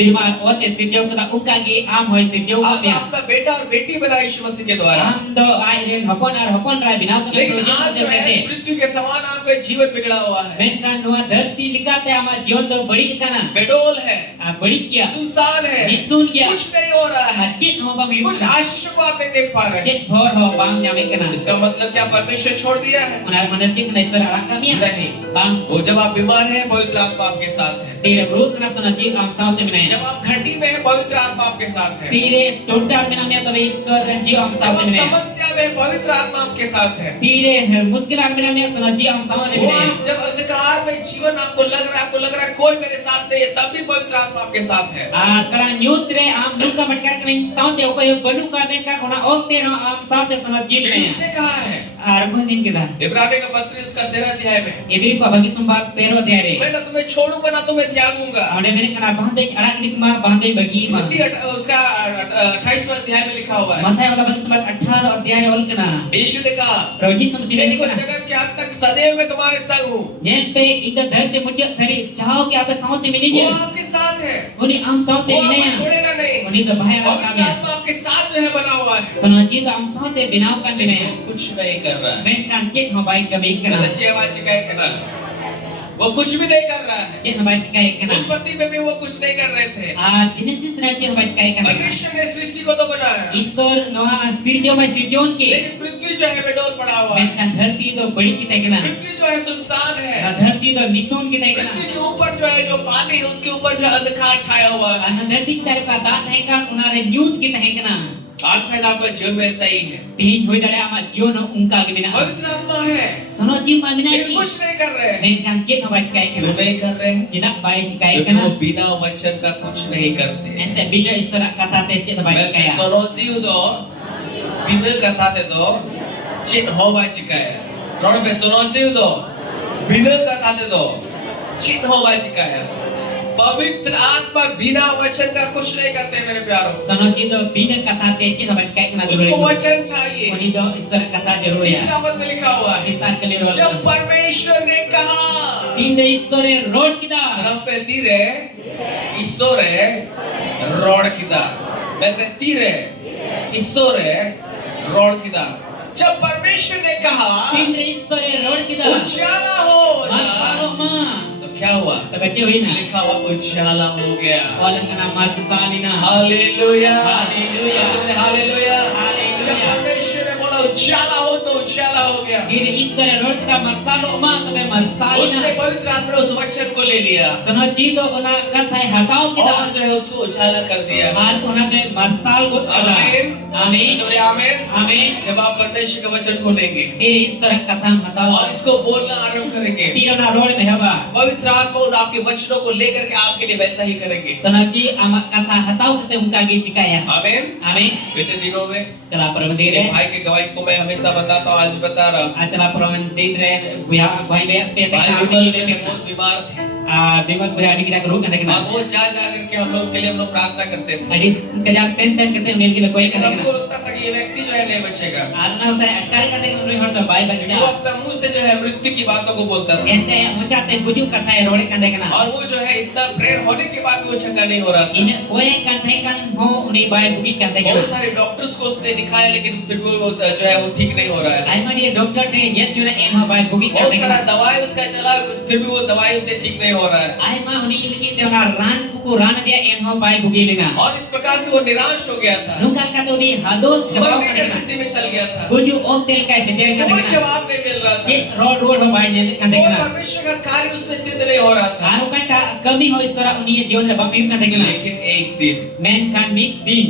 Sirma ote sirjau kada uka ge am hoy sirjau ka आपने अपना बेटा और बेटी बना यीशु मसीह के द्वारा, am do ai ren hopon ar hopon rai binaw kana लेकिन Yesus आज जो है kate इस पृथ्वी के समान आपका जीवन बिगड़ा हुआ है, menkan noa dharti likate ama jion do badi kana बेडोल है, badi kya सुनसान है, nisun kya कुछ नहीं हो रहा है, chet ho bang कुछ आशीषों को आप नहीं देख पा रहे हैं। chet bhor ho bang nyame kana इसका मतलब क्या परमेश्वर छोड़ दिया है? onar mana chet na isar arak kami नहीं, bang वो जब आप बीमार हैं पवित्र आत्मा आपके साथ है, tire brut kana sana ji am saute minai जब आप घटी में हैं पवित्र आत्मा आपके साथ है, tire total minamya tabe ishwar ji am जब saute आप minai समस्या में हैं, पवित्र आत्मा आपके साथ है, tire muskil ar minamya sana ji am saute वो minai आप जब अंधकार में जीवन आपको लग रहा है कोई मेरे साथ नहीं है, तब भी पवित्र आत्मा आपके साथ है। kara nyutre am duka matkar kana saute okoy banu ka menka ona okte no am saute sana ji लेकिन minai उसने कहा है ar ko min kida इब्रानियों का पत्र उसका 13 अध्याय में, ebiri ko bagi sumbar 13 diare मैं ना तुम्हें छोड़ूंगा ना तुम्हें त्यागूंगा। ade mene kana bahde arak nikma bahde bagi ma मत्ती उसका 28वां अध्याय में लिखा हुआ है, Mathay wala bagi sumbar 18 अध्याय ol kana यीशु ने कहा Roji samsi ne देखो kana जगत के अंत तक सदैव मैं तुम्हारे संग हूँ, Nyampe ida dharte mujhe thari chao ke aap saute वो minai आपके साथ है, uni am saute वो आपको minai छोड़ेगा नहीं, uni da bahaya पवित्र kami आत्मा आपके साथ जो है बना हुआ है, Sanoji da am saute binaw kan minai कुछ नहीं कर रहा है। men kan chet ho bai kami kana बच्चे आवाज चिकाए करना, वो कुछ भी नहीं कर रहा है। chet ho bai chikai kana उत्पत्ति में भी वो कुछ नहीं कर रहे थे, Genesis na chet ho bai chikai kana परमेश्वर ने सृष्टि को तो बनाया, Ishwar noa sirjo bai sirjon ke लेकिन पृथ्वी जो है बेडोल पड़ा हुआ है, men kan dharti do badi kita kana पृथ्वी जो है सुनसान है, dharti do nisun kita kana पृथ्वी के ऊपर जो है जो पानी है उसके ऊपर जो अंधकार छाया हुआ है। ana dharti kita ka dat hai kan unare nyut kita hai kana आज शायद आपका जीवन में ऐसा ही है, tin hoi dare ama jion unka ke bina पवित्र आत्मा है, Sanoji ma minai लेकिन कुछ नहीं कर रहे हैं। men kan chet ho bai chikai क्यों kana नहीं कर रहे हैं? Tidak baik jika क्योंकि kana वो बिना वचन का कुछ नहीं करते हैं। ente bila isra kata te chet baik मैं kaya सुनो जीव दो, बिना कथा दे दो, चित हो बाची का है। रोड पे सुनो जीव दो, बिना कथा दे दो, चित हो बाची का है। पवित्र आत्मा बिना वचन का कुछ नहीं करते मेरे प्यारों। sanoji do bila kata te chet baik kaya kana उसको dulu वचन चाहिए। oni do isra kata jarur ya तीसरा पद में लिखा हुआ है, kisah keliru जब परमेश्वर ने कहा, tin de istore road kita सरम पे तीरे, ईश्वरे, रोड किदा, मैं पे तीरे, ईश्वरे, रोड किदा। जब परमेश्वर ने कहा, tin de istore road kita उजाला हो जा, masalo ma तो क्या हुआ? tabace hoina लिखा हुआ उजाला हो गया। olan kana marsalina hallelujah, hallelujah, सबने हालेलुया। हालेलुया। जब परमेश्वर ने बोला उजाला हो तो उजाला हो गया। tin istore road kita marsalo ma tabe marsalina उसने पवित्र आत्मा ने उस वचन को ले लिया sanoji do ona kathai hatao kita और जो है उसको उजाला कर दिया। আর ওনাদের মার্শাল গত করা आमीन। आमीन सबने आमीन। आमीन जब आप परमेश्वर के वचन को लेंगे तेरे ईश्वर कथा हटाओ और इसको बोलना आरंभ करेंगे, तीरना रोड में हवा पवित्र आत्मा उन आपके वचनों को लेकर के आपके लिए वैसा ही करेंगे। सनाजी आमा कथा हटाओ ते उनका गे चिकाया आमीन। आमीन बीते दिनों में चला परमंदिर मेरे भाई के गवाही को मैं हमेशा बताता हूँ, आज भी बता रहा हूँ। चला परमंदिर रे बुया गोई रे पे भाई काम विमल के जो है लिए बहुत बीमार थे, बिमत बुया डी के रोग करके ना और वो जा जा करके हम लोग के लिए हम लोग प्रार्थना करते थे, अडिस कजाक सेंस करते मेल के लिए कोई लेकिन करके हमको ना लगता था कि ये व्यक्ति जो है नहीं बचेगा। आना होता है अटकार करते के नहीं होता बाय वो बच्चा अपना मुंह से जो है मृत्यु की बातों को बोलता था, कहते मुचाते बुजु कथा है रोड करके ना और वो जो है इतना प्रेयर होने के बाद भी वो चंगा नहीं हो रहा था। इन कोई कथा kan हो उन्हीं बाय बुगी करते के बहुत सारे डॉक्टर्स को उसने दिखाया लेकिन फिर भी वो जो है वो ठीक नहीं हो रहा है। आई मान ये डॉक्टर थे ये चुने एन हो बाय बुगी बहुत करते सारा के दवाई उसका चला फिर भी वो दवाई उससे ठीक नहीं हो रहा है, आई मा उन्हीं लिखी ते ना रान को रान दिया एन हो बाय बुगी लेना और इस प्रकार से वो निराश हो गया था, नुका का तो नहीं हादोस जवाब मरने की करना स्थिति में चल गया था। बुजु ओक तेल का से तेल कोई करते के जवाब नहीं मिल रहा था, ये रोड रोड हो बाय ने करते कोई के ना परमेश्वर का कार्य उसमें सिद्ध नहीं हो रहा था। आरो का कमी हो इस तरह उन्हीं जीवन रे बम करते के ना लेकिन एक दिन मैन का मिक दिन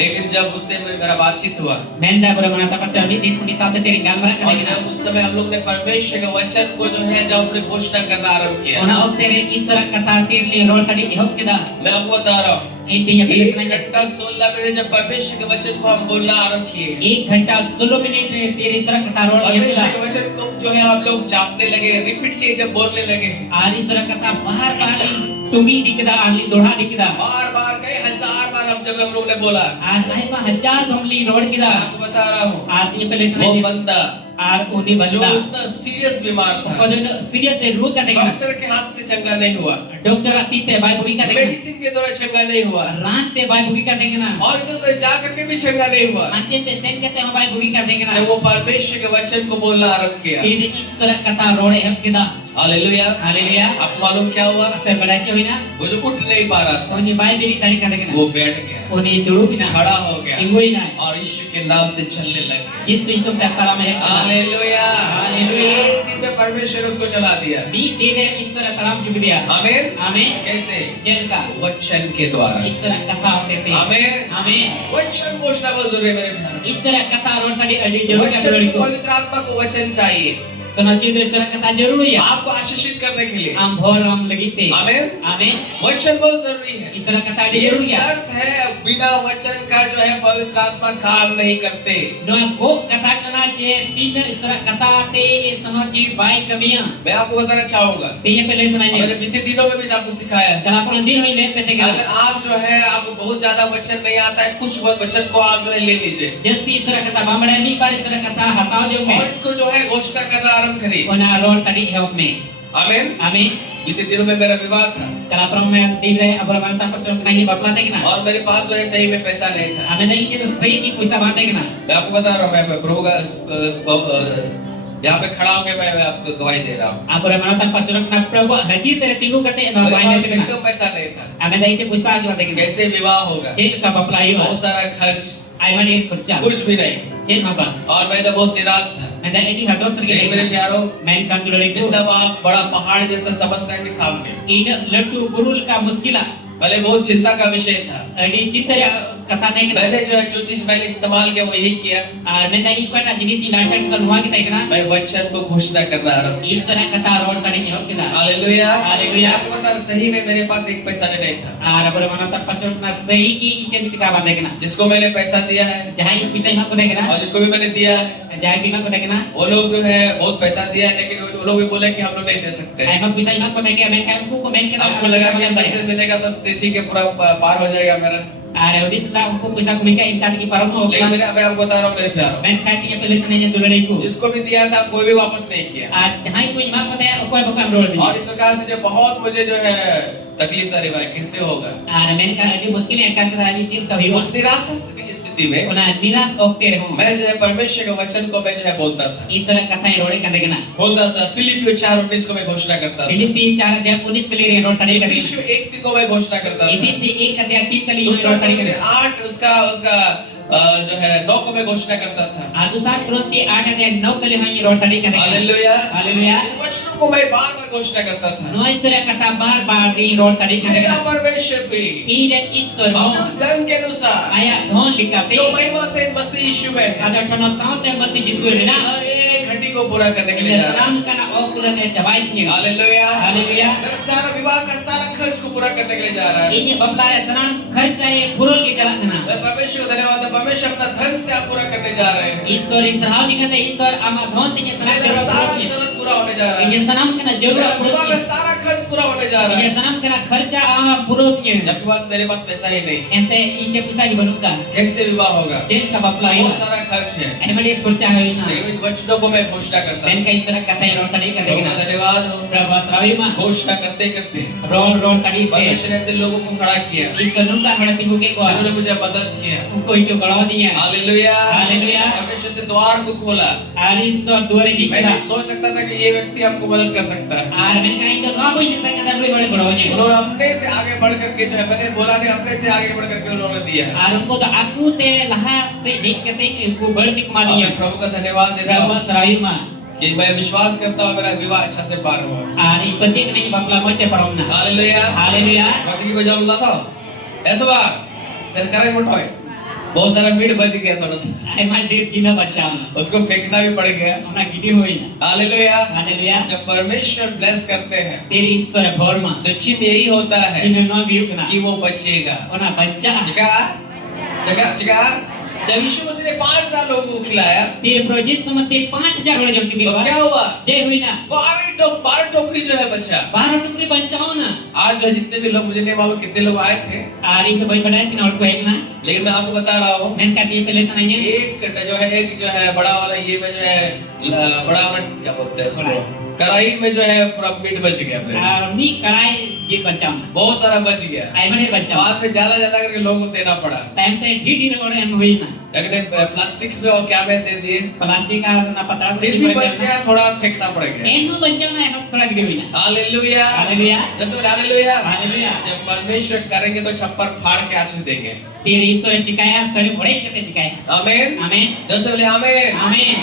एक दिन जब उससे मेरा बातचीत हुआ मैन दा बरा मना तपस्या भी दिन उन्हीं साथ तेरी गालमरा और करते के जब उस समय हम लोग ने परमेश्वर के वचन को जो है जब अपने घोषणा करना आरंभ किया, ना ओक तेरे ईश्वर कथा तीर ले रोड सडी हो के दा मैं आपको बता रहा हूँ, इतनी ये 1 घंटा 16 मिनट जब परमेश्वर के वचन को हम बोलना आरंभ किए, 1 घंटा 16 मिनट रे तेरे ईश्वर कथा रोड ये परमेश्वर के वचन को जो है हम लोग जापने लगे, रिपीटली जब बोलने लगे, आज ईश्वर कथा बाहर बाहर तुंगी दिखदा आली दोढ़ा दिखदा बार बार कई हजार बार हम लोग ने बोला। आज आई मा हजार धमली रोड किदा मैं आपको बता रहा हूँ, आज ये पहले वो सुने बंदा Ar uni जो banda. इतना सीरियस बीमार था, Kodo serious se ru ka dekna. Doctor के हाथ से चंगा नहीं हुआ, Dokter ati te bai bugi ka dekna. Medicine के द्वारा चंगा नहीं हुआ, Ran te bai bugi ka dekna. और इधर उधर जा करके भी चंगा नहीं हुआ। Ante te sen ka te bai bugi ka dekna. जब वो परमेश्वर के वचन को बोलना आरंभ किया, Tir isra kata rode hem kida. Hallelujah. Haleluya. आपको मालूम क्या हुआ? Ape badache hoina. वो जो उठ नहीं पा रहा था, Oni bai biri tari ka dekna. वो बैठ गया, Oni dulu na. खड़ा हो गया Ingui na. और यीशु के नाम से चलने लग गया। Jisu itu te kala me hem. Hallelujah. Hallelujah. एक दिन में परमेश्वर ने उसको चला दिया। Di dire isra kalam jug diya. आमीन। Amin. कैसे? Jer ka. वचन के द्वारा। Isra kata hote te. आमीन। Amin. वचन घोषणा बहुत जरूरी है मेरे प्यारे। Isra kata rod tadi adi jarur ka वचन beri को, ko. पवित्र आत्मा को वचन चाहिए Sono chido isra kata jarur ya. आपको आशीषित करने के लिए। Am bhor am lagi te. आमीन। Amin. वचन बहुत जरूरी है। Isra kata adi ये jarur ya. शर्त है, बिना वचन का जो है पवित्र आत्मा काम नहीं करते। Doa ko kata kana je tin isra kata te sono chi bai kamiya. मैं आपको बताना चाहूंगा, Tiya pele मैंने sananya. बीते दिनों में भी आपको सिखाया है। Jala pun din hoy le pete अगर ka. आप जो है आपको बहुत ज्यादा वचन नहीं आता है, कुछ वचन को आप जो है ले लीजिए Jasti isra kata bamada mi par isra kata hatao de और me. इसको जो है घोषणा करना आरंभ करिए। Ona rod tadi help me. आमीन। Amin. बीते दिनों में मेरा विवाह था Jala pun me din re abra bantan pasal kena hi bapla te kena. और मेरे पास जो है सही में पैसा नहीं था। Amin dai ke sahi ki puisa bande kena. मैं आपको बता रहा हूँ, मैं प्रभु का यहाँ पे खड़ा होकर मैं आपको गवाही दे रहा हूँ। Abra bantan pasal kena prabu haji tere tinggu kate na मेरे bai पास te kena. एकदम पैसा नहीं था। Amin dai ke puisa ki bande kena. कैसे विवाह होगा, Chen ka bapla yo. बहुत सारा खर्च, Ai mani khurcha. कुछ भी नहीं, Chen ma ba. और मैं तो बहुत निराश था। Ada edi hados लेकिन मेरे serge. प्यारों, Main kan dulu itu. एकदम आप बड़ा पहाड़ जैसा समस्या के सामने, Ina latu burul ka muskila. भले बहुत चिंता का विषय था, Adi cinta ya kata naik kena. मैंने जो है जो चीज मैंने इस्तेमाल किया वो यही किया, Main dai ikut na jenis ilacan kan huwa kita kena. मैं वचन को घोषणा करना आरंभ किया। इस तरह कथा road tadi jawab kita. Hallelujah. Hallelujah. आपको बता रहा, सही में मेरे पास एक पैसा भी नहीं था। Abra bantan pasal kena sahi ki ikan kita bande kena. जिसको मैंने पैसा दिया है Jahai bisa mak ko kena. और जिनको भी मैंने दिया है, Jahai bima ko kena. वो लोग जो है बहुत पैसा दिया है, लेकिन वो लोग भी बोले कि हम लोग नहीं दे सकते। Ai mak bisa mak ko kena. Main kan ku ko main kena. आपको लगा कि पैसे मिलेगा तो ठीक है, पूरा पार हो जाएगा मेरा, Are udis la ku bisa ko mika intan ki param ho. लेकिन मैं आपको बता रहा हूँ मेरे प्यारों, Main kan tiya pele sananya dulai ku. जिसको भी दिया था कोई भी वापस नहीं किया। Jahai ku mak ko teh okoi bukan road. और इस प्रकार से जो बहुत मुझे जो है तकलीफ था, भाई कैसे होगा। Main kan adi muskil akan kita adi cinta hidup. उस निराशा की स्थिति में Ona niras okte rehu. मैं जो है परमेश्वर के वचन को मैं जो है बोलता था, इस तरह कथा रोड kan kena. बोलता था। फिलिपियो 4:19 को मैं घोषणा करता था, Filipi 4:19 kali road tadi kena. यीशु 1:3 को मैं घोषणा करता था, Ini si 1:3 kali दूसरा road tadi कोरिन्थी kena. 8 उसका जो है 9 को मैं घोषणा करता था। Adusan Korinti 8:9 kali hani road tadi kena. Hallelujah. Haleluya. इन वचनों को मैं बार-बार घोषणा करता था। No इस तरह कथा बार-बार di road tadi मेरा kena. परमेश्वर भी Idan istor अपने mo उस धन के अनुसार ayat dhon likate. जो महिमा से मसीह यीशु में है, Ada tonok saut yang mesti jisul na. हर एक घटी को पूरा करने के लिए Ina जा रहा है। seram kana okulan ya cabai ni. Hallelujah. Haleluya. मेरा सारा विवाह का सारा खर्च को पूरा करने के लिए जा रहा है। Ini bapla senang खर्चा ये पुरल के चला kena. मैं परमेश्वर को धन्यवाद देता हूं, परमेश्वर अपना धन से आप पूरा करने जा रहे हैं। Istor israel dikata istor ama dhon tinya senang मेरा सारा jawab. जरूरत पूरा होने जा रहा Ini है। senam kena मेरा जरूरत विवाह puruh. का सारा खर्च पूरा होने जा रहा Ini है। senam kena खर्चा ama puruhnya. जबकि मेरे पास पैसा ही नहीं, Ente ini bisa dibentukkan. कैसे विवाह होगा? Jadi ka bapla बहुत ini. सारा खर्च है, Ini melihat kurca hari ini. लेकिन इन वचनों को मैं घोषणा करता Dan हूं। ka istora kata yang road tadi kata प्रभु kena. का धन्यवाद हो। Berapa serawi mah. घोषणा करते करते Road tadi ke. परमेश्वर ने ऐसे लोगों को खड़ा किया Istor nunca ada tinggu ke ko. जिन्होंने मुझे मदद किया। Uko itu kalau dia. Hallelujah. Hallelujah. परमेश्वर से द्वार को खोला। Hari istor dua hari मैं jika. नहीं सोच सकता था कि ये व्यक्ति आपको मदद कर सकता है। Men ka itu no boleh bisa kata lu boleh berdoanya. उन्होंने अपने से आगे बढ़ करके जो है, मैंने बोला नहीं, अपने से आगे बढ़ करके उन्होंने दिया। Arumko to aku te lahas se dik kate ku berarti और kemadinya. मैं प्रभु का धन्यवाद देता Berapa हूँ serawi mah. कि मैं विश्वास करता हूँ मेरा विवाह अच्छा से पार हुआ। Ari penting ni bapla mo te paromna. Hallelujah. Haleluya. बाकी की बजाव ला था ऐसा बार सरकार ही मोटा है, बहुत सारा मीट बच गया थोड़ा सा, Ai mah dir jina bacam. उसको फेंकना भी पड़ गया। Ona gidi hoina. Hallelujah. Haleluya. जब परमेश्वर ब्लेस करते हैं Diri istor borma. तो चिन्ह यही होता है Jina no biu kena. कि वो बचेगा। Ona baca. जगह जगह जगह जब यीशु मसीह ने 5000 लोगों को खिलाया Ti Pro Yesus Masih 5000 orang jom तो tiba. क्या हुआ? Je huina. 12 टोकरी जो है बचा। 12 टुकड़ी बचाओ ना. आज जो जितने भी लोग, मुझे नहीं मालूम कितने लोग आए थे, Hari itu bayi badai tin और को एक ना. लेकिन मैं आपको बता रहा हूँ Men kati pele sananya. एक जो है बड़ा वाला ये में जो है बड़ा वाला क्या बोलते हैं उसको, कढ़ाई में जो है पूरा मीट बच गया अपने, Ni karai je bacao. बहुत सारा बच गया। Ai mana bacao. बाद में ज्यादा करके लोगों को देना पड़ा, Time te di orang yang huina. लेकिन प्लास्टिक्स में और क्या में दे दिए, Plastik na patra फिर भी बच गया, थोड़ा फेंकना पड़ गया। Enu bacao na ek थोड़ा गिरे हुई ना. Hallelujah, Haleluya. जैसे हालेलुया। Haleluya. जब परमेश्वर करेंगे तो छप्पर फाड़ के आशीष देंगे। Diri Yesus cikaya sari boleh kita cikaya. आमीन, Amin. जैसे बोले आमीन। Amin.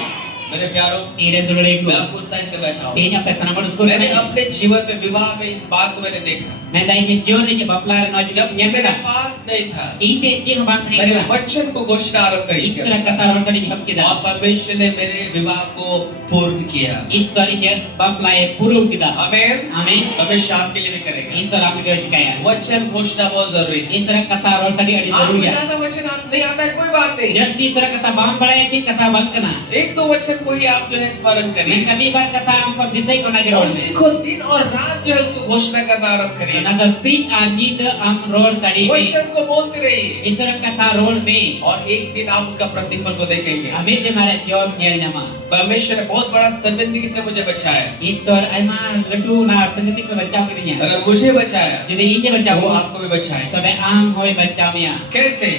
मेरे प्यारों, Ire dulu मैं itu. आपको उत्साहित करना चाहूँगा। Tinya pesan apa उसको मैंने सुनाई. अपने जीवन में विवाह में इस बात को मैंने देखा, Nanda ini jion ni baplar no जब jadi मेरे nyamera. पास नहीं था, Ite jion bang मैंने hai. वचन को घोषणा आरंभ करी Isra kata orang tadi hab kita. और परमेश्वर ने मेरे विवाह को पूर्ण किया। Isra ini baplai puru kita. आमीन। Amin. परमेश्वर आपके लिए भी करेगा। Isra amin dia cikaya. वचन घोषणा बहुत जरूरी है। Isra kata orang tadi ada आपको jauh ya. ज्यादा वचन नहीं आता है कोई बात नहीं, Just isra kata bang balai cik kata bang kena. एक दो वचन को ही आप जो है स्मरण Men करिए kami bar kata ampun disai kau najar और orang. सीखो, दिन और रात जो है उसको घोषणा करना आरंभ करिए। Nada sing adi the am roll sadi ni. वचन को बोलते रहिए Isra kata roll ni. और एक दिन आप उसका प्रतिफल को देखेंगे। Amin dia mara jawab nyari nama. परमेश्वर ने बहुत बड़ा शर्मिंदगी से मुझे बचाया। Isra aima letu na sendetik ke bacau kita. अगर मुझे बचाया Jadi ini वो bacau. आपको भी बचाए। Tapi am hoy bacau ya. कैसे?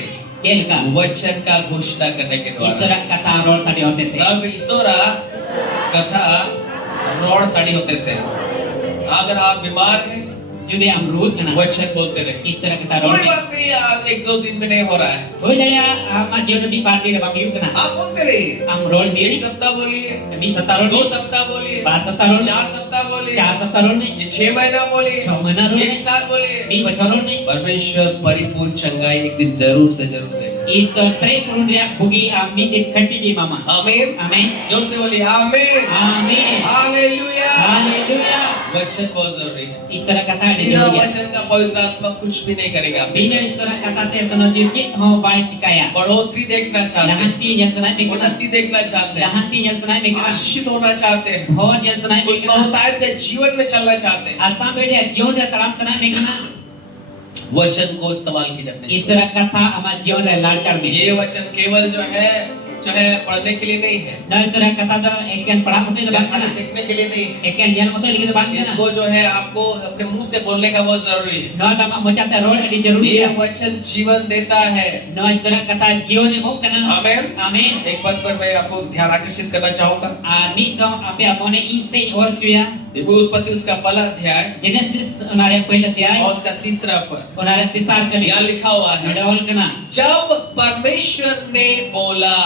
Jelka. वचन का घोषणा करने के द्वारा। Isra kata roll sadi hote te. सब ईश्वरा कथा रॉड साड़ी होते थे। अगर आप बीमार हैं, Jadi am root kena. वचन बोलते रहे। Isra kata roll कोई ni. बात नहीं, आज एक दो दिन में नहीं हो रहा है, Hoy daya ama jion di parti de bang yu kena. आप बोलते रहिए। Am roll एक ni. सप्ताह बोलिए, Kami sata roll 2 ni. सप्ताह बोलिए, 4 sata roll. 4 सप्ताह बोलिए, 4 sata roll ni. ये 6 महीना बोलिए, 6 mana roll 1 ni. साल बोलिए। 2 bacau roll ni. परमेश्वर परिपूर्ण चंगाई एक दिन जरूर से जरूर देगा। Isra tre purun dia bugi amin di khati di mama. आमीन। Amin. जोर से बोलिए आमीन। Amin. हालेलुया। Haleluya. वचन बहुत जरूरी है। Isra kata di बिना jauh ya. वचन का पवित्र आत्मा कुछ भी नहीं करेगा। Bina isra kata te sono jirjit ho bai cikaya. बढ़ोतरी देखना चाहते हैं, Lahanti yang senai mekena. उन्नति देखना चाहते हैं, Lahanti yang senai mekena. आशीषित होना चाहते हैं, Hon yang senai उस mekena. बहुतायत के जीवन में चलना चाहते हैं। Asam beda jion dia taram senai mekena. वचन को इस्तेमाल की जाती है। Isra kata ama jion dia larcar me. ये वचन केवल जो है पढ़ने के लिए नहीं है, Na isra kata do eken pada mote या da खाली bangkana. देखने के लिए नहीं है। Eken yang mote lagi da bangkana. इसको जो है आपको अपने मुंह से बोलने का बहुत जरूरी है। No dama mocata roll adi jaruri ये ya. वचन जीवन देता है। No isra kata jion ni mo kana. आमीन। Amin. एक बात पर मैं आपको ध्यान आकर्षित करना चाहूंगा। Ni do ape amone insane or suya. देखो उत्पत्ति उसका पहला अध्याय Genesis onare पहिला अध्याय. और उसका तीसरा पद, Onare tisar kali. यहाँ लिखा हुआ है, Medawal kana. जब परमेश्वर ने बोला,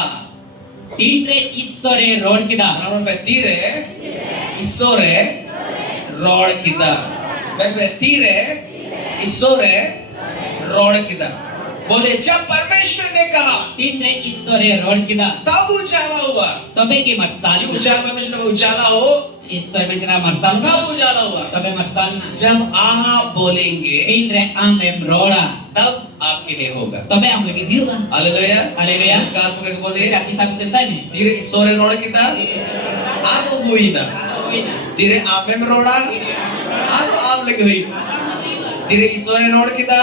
Tindre issore roll kita. Sama betire, isore, rod kita. Betire, isore, rod kita. बोले जब परमेश्वर ने कहा, Tindre issore roll kita. तब उजाला हुआ। Tobe ki marsal. उजाला परमेश्वर का उजाला हो, Issore men kana marsal. तब उजाला हुआ। Tobe marsal na. जब आप बोलेंगे, Tindre amem rola. तब आपके लिए होगा। Tobe am lagi view kan. Hallelujah. Haleluya. इसका अर्थ में बोले, Kita kisah tentai ni. धीरे इसोरे रोड kita, आगो हुई ना। धीरे आपे में रोड़ा, आगो आप लगी हुई। धीरे इसोरे रोड kita,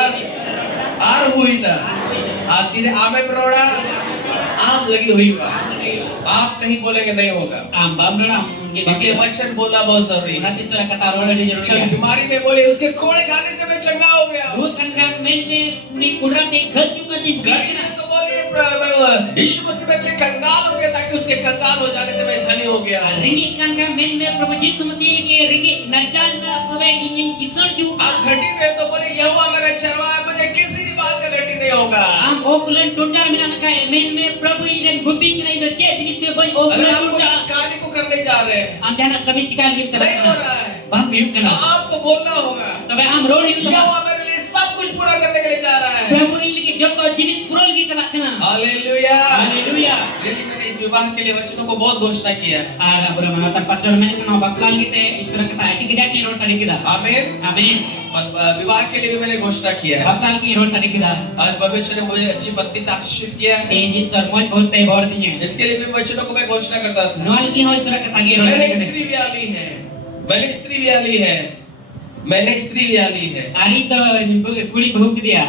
आर हुई ना। धीरे आपे में रोड़ा, आप लगी हुई बा। आप नहीं बोलेंगे नहीं होगा। Am bam rola am ke इसलिए bagi. वचन बोलना बहुत जरूरी है। Nanti isra kata roll adi jaruri चल ya. बीमारी में बोले उसके कोड़े खाने से मैं चंगा हो गया। Ruth kan men me ni kudrat ek khaj juga ni. गरीब ने तो बोले यीशु मसीह में लिए कंगाल हो गया ताकि उसके कंगाल हो जाने से मैं धनी हो गया। Ringgit kan men me Prabhu Yesus Masih ke ringgit najan na tobe ingin kisar juga. आप घटी में तो बोले यहोवा मेरा चरवाहा है, मुझे किसी भी बात का घटी नहीं होगा। Am okulan tundar mina ka men me Prabhu ini gubing na ida je jenis me boy अगर okulan आप tundar. कार्य को करने जा रहे हैं, Am jana kami cikal gitu नहीं हो kana. रहा है, Bang view तो kana. आपको बोलना होगा Tobe am roll itu ba. यहोवा मेरे लिए सब कुछ पूरा करने के लिए जा रहा है। Prabhu ini ke joto jenis purol gitu kana. Hallelujah. Haleluya. लेकिन मैंने इस इस विवाह के लिए वचनों को बहुत घोषणा किया है। Ar abra manatan pastor men kana bapla lite isra kata ati kida ki rol sadi kida. आमीन। Amen. और विवाह के लिए भी मैंने घोषणा किया है। Bapla ki rol sadi kida. आज भविष्य ने मुझे अच्छी पत्नी से आशीषित किया है। Tin isra moj bolte bor diye. इसके लिए भी वचनों को मैं घोषणा करता था। Noal ki ho isra kata ki rol मैंने sadi kida. स्त्री व्याली है, मैंने स्त्री व्याली है, मैंने स्त्री व्याली है, Ari to kudi bahu ki diya.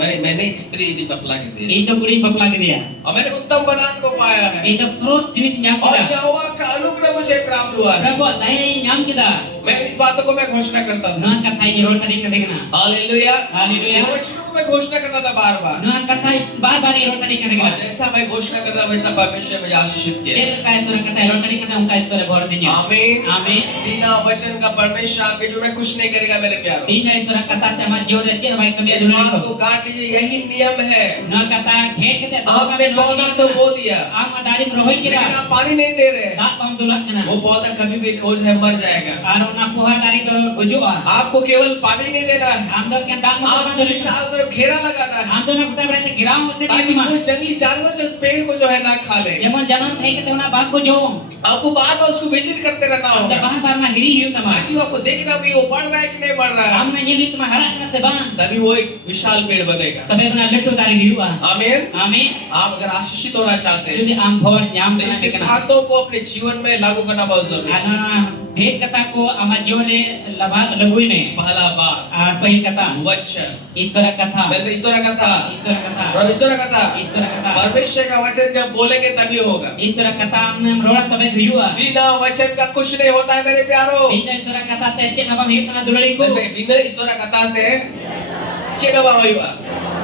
मैंने स्त्री नहीं बतला के दी Ito kudi bapla ki diya. और मैंने उत्तम वरदान को पाया है Ito frost jinis nyam और kida. यहोवा का अनुग्रह मुझे प्राप्त हुआ है। Prabhu daya nyam kida. मैं इस बातों को मैं घोषणा करता था। Noal kata ki rol sadi kida kana. Hallelujah. Hallelujah. इन वचनों को मैं घोषणा करता था बार-बार। Noal kata bar bar rol sadi kida और kana. जैसा मैं घोषणा करता वैसा परमेश्वर मुझे आशीषित किया। Chel ka isra kata rol sadi kida unka isra bor diye. आमीन। Amen. बिना वचन का परमेश्वर आपके जीवन में कुछ नहीं करेगा मेरे प्यारों। Tina isra kata te amar jiwan re chel bai kami इस dulai बात ko. को गांठ लीजिए, यही नियम है। Na kata dher kete आपने पौधा तो बो दिया, am adari rohoi लेकिन kida. आप पानी नहीं दे रहे। Da pam dulak kana. वो पौधा कभी भी वो जो है मर जाएगा। Aro na puha dari to gujua. आपको केवल पानी नहीं देना है, Am do kyan dak mo आप ka उसे dulai. चारों तरफ घेरा लगाना है Am do na puta berate giram se ताकि di ma. कोई जंगली जानवर जो इस पेड़ को जो है ना खा ले। Jemon jaman khai kete na bag ko jo. आपको बार-बार उसको विजिट करते रहना Am da होगा bahar bar na hiri hiu tama. ताकि वो आपको देखना भी वो बढ़ रहा है कि नहीं बढ़ रहा है। Am na yeli tama harak na se ban. तभी वो एक विशाल पेड़ बनेगा। Tabe na letto dari hiu a. आमीन। Amen. आप अगर आशीषित होना चाहते हैं Jodi am bhor nyam तो sana इस se kana. सिद्धांतों को अपने जीवन में लागू करना बहुत जरूरी है। Ana dher kata ko ama jiwan re lagui me. पहला बात Ar pahil kata. वचन, Isra kata. मैं ईश्वर का था Isra kata. और ईश्वर का था। Isra kata. परमेश्वर का वचन जब बोलेंगे तभी होगा। Isra kata am rola tabe hiu a. बिना वचन का कुछ नहीं होता है मेरे प्यारों। Bina isra kata te cek abang hiu kana dulai ko. बिना ईश्वर का था ते चेनवा हुआ।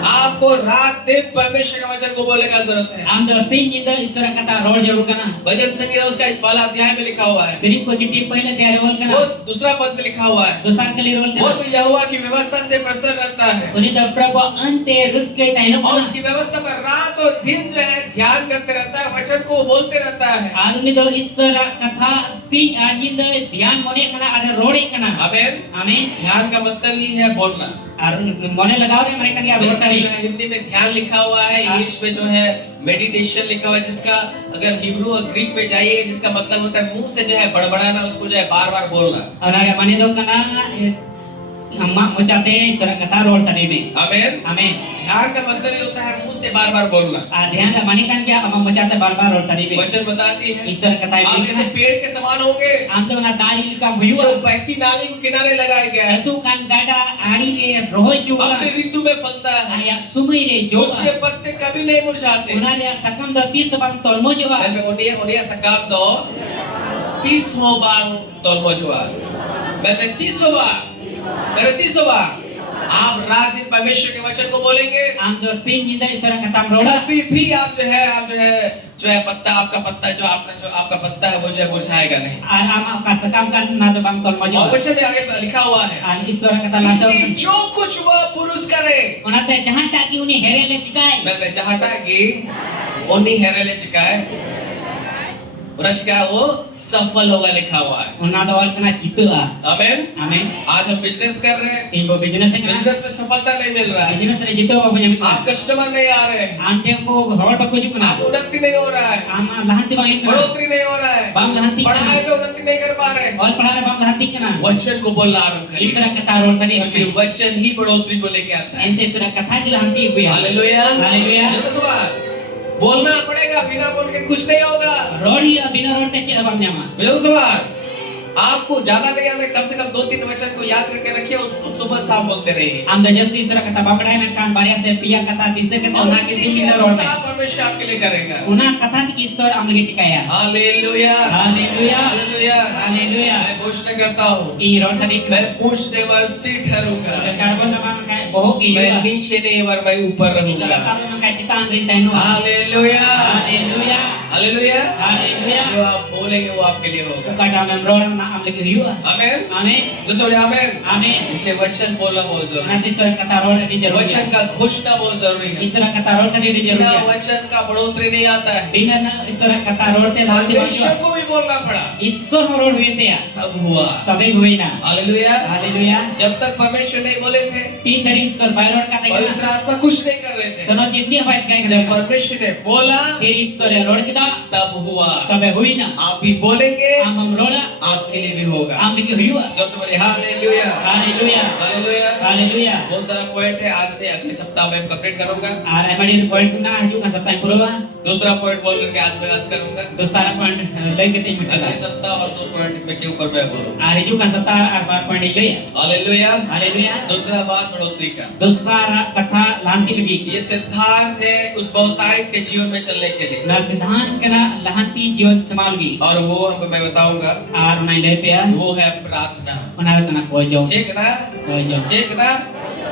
आपको रात दिन परमेश्वर के वचन को बोलने का जरूरत है। Am do sin jinda isra kata rol jarur kana. भजन संगीत उसका पहला अध्याय में लिखा हुआ है, Sering ko चिट्ठी पहले तैयार रोल वो kana. दूसरा पद में लिखा हुआ है, Dosar kali रोल वो kana. तो यहोवा की व्यवस्था से प्रसन्न रहता है Uni da prabhu ante ruske taino और kana. उसकी व्यवस्था पर रात और दिन जो है ध्यान करते रहता है, वचन को बोलते रहता है। Aruni do isra kata sin jinda ध्यान mone kana ada role kana. आमीन। Amen. ध्यान का मतलब ही है बोलना। Arun mone लगाओ रे mereka क्या रोल इसका kali. जो है हिंदी में ध्यान लिखा हुआ है, इंग्लिश में जो है मेडिटेशन लिखा हुआ है, जिसका अगर हिब्रू और ग्रीक में जाइए जिसका मतलब होता है मुंह से जो है बड़बड़ाना, उसको जो है बार बार बोलना। और अरे मने दो kana अम्मा मुचाते isra kata role sadi me. आमीन। Amen. ध्यान का मतलब ही होता है मुंह से बार बार बोलना। ध्यान मने kan क्या अम्मा मुचाते बार बार role sadi me. वचन बताती है Isra kata आप ini जैसे पेड़ के समान होंगे am do na dari ka hiu. जो बहती नाली के किनारे लगाया गया है, Itu kan gada ari re rohoi juga. अपने ऋतु में फलता है, Aya sumai re jo. उसके पत्ते कभी नहीं मुरझाते। Unalia sakam do tis bang tolmo jo. उन्हें सकाम दो 30 बार तोलमो जुआ, मैंने 30 बार, मेरे 30 बार आप रात दिन परमेश्वर के वचन को बोलेंगे, Am do sin jinda isra kata rola. कभी भी आप जो है पत्ता, आपका पत्ता जो आपका पत्ता है वो जो है मुरझाएगा नहीं। Ama ka sakam kan na do bang tolmo और jo. वचन में आगे लिखा हुआ है, An isra kata laso. इसलिए जो कुछ वह पुरुष करे, Unate jahan ta ki uni here le chikai. मैं जहाँ टागी उन्हीं हेरेले चिकाए उनका वो सफल होगा लिखा हुआ है। Una do wal kana jitu a. आमीन। Amen. आज हम बिजनेस कर रहे हैं, Timbo business e kana. Business में सफलता नहीं मिल रहा है, Business re jitu ba punya आप mitra. कस्टमर नहीं आ रहे हैं, Ante ko rol ba ko ju आप kana. उन्नति नहीं हो रहा है, Ama lahanti bang kana. बढ़ोतरी नहीं हो रहा है, Bang lahanti पढ़ाई kana. में उन्नति नहीं कर पा रहे हैं, Wal padare bang lahanti kana. वचन को बोलना आरंभ करिए, Isra kata rol sadi क्योंकि hote. वचन ही बढ़ोतरी को लेके आता है। Ente isra kata ki lahanti ibu ya. Hallelujah. Haleluya. देखो सुबह, बोलना पड़ेगा, बिना बोल के कुछ नहीं होगा। Rol hi abina rol te cek bang nyama. देखो सुबह, आपको ज्यादा नहीं आता, कम से कम 2-3 वचन को याद करके रखिए और सुबह शाम बोलते रहिए। Am da jasti isra kata babadai men kan baria se pia kata dise kata और na इसी ki के sin rol me. अनुसार परमेश्वर आपके लिए करेगा। Una kata ki isra am lagi cikaya. Hallelujah, Haleluya. Hallelujah, Haleluya. मैं घोषणा करता हूँ, I rol sadi मैं kana. पूछने वाला से ठहरूंगा, Karbon naman kay bohok मैं ilu. नीचे नहीं वर मैं ऊपर Ito रहूंगा। lang kamo ng kay citaan rin tayo. Hallelujah, Haleluya. Hallelujah. Haleluya. जो आप बोलेंगे वो आपके लिए होगा। Kata memrol na am lagi hiu. आमीन। Amin. दोस्तों बोले आमीन। Amin. इसलिए वचन बोलना बहुत जरूरी है। Nanti surah kata rol di jarur. वचन का घोषणा बहुत जरूरी है। Surah kata rol sendiri बिना jarur. वचन का बढ़ोतरी नहीं आता है। Dengan surah kata rol te lawan di परमेश्वर bawah. को भी बोलना पड़ा, Isor rol huinte ya. तब हुआ। Tabe huina. हालेलुया। Haleluya. जब तक परमेश्वर नहीं बोले थे, Tin dari isor bayrol kata पवित्र kita. आत्मा कुछ नहीं कर रहे थे। Sono jinti apa iskai जब kata. परमेश्वर ने बोला, Kiri isor rol kita. तब हुआ। Tabe huina. आप भी बोलेंगे, Am memrola. आपके लिए भी होगा। Am lagi hiu. जो सब बोले हालेलुया। Haleluya. हालेलुया। Haleluya. बहुत सारा पॉइंट है, आज नहीं अगले सप्ताह में कंप्लीट करूंगा। Ar emadi point na haju na satai purwa. दूसरा पॉइंट बोल करके आज मैं याद करूंगा। Dosara point lagi kita अगले muncul. सप्ताह और 2 पॉइंट में के ऊपर मैं बोलूंगा। Ar haju kan satar ar bar point ilai. Hallelujah. Haleluya. दूसरा बात बढ़ोतरी का, Dosara kata lanti lagi. ये सिद्धांत है उस बहुतायत के जीवन में चलने के लिए, Na siddhant kena lahanti jiwan kemalgi. और वो मैं बताऊंगा, Ar unai lepya. वो है प्रार्थना। Mana kena kojong. चेक ना, Kojong. चेक ना।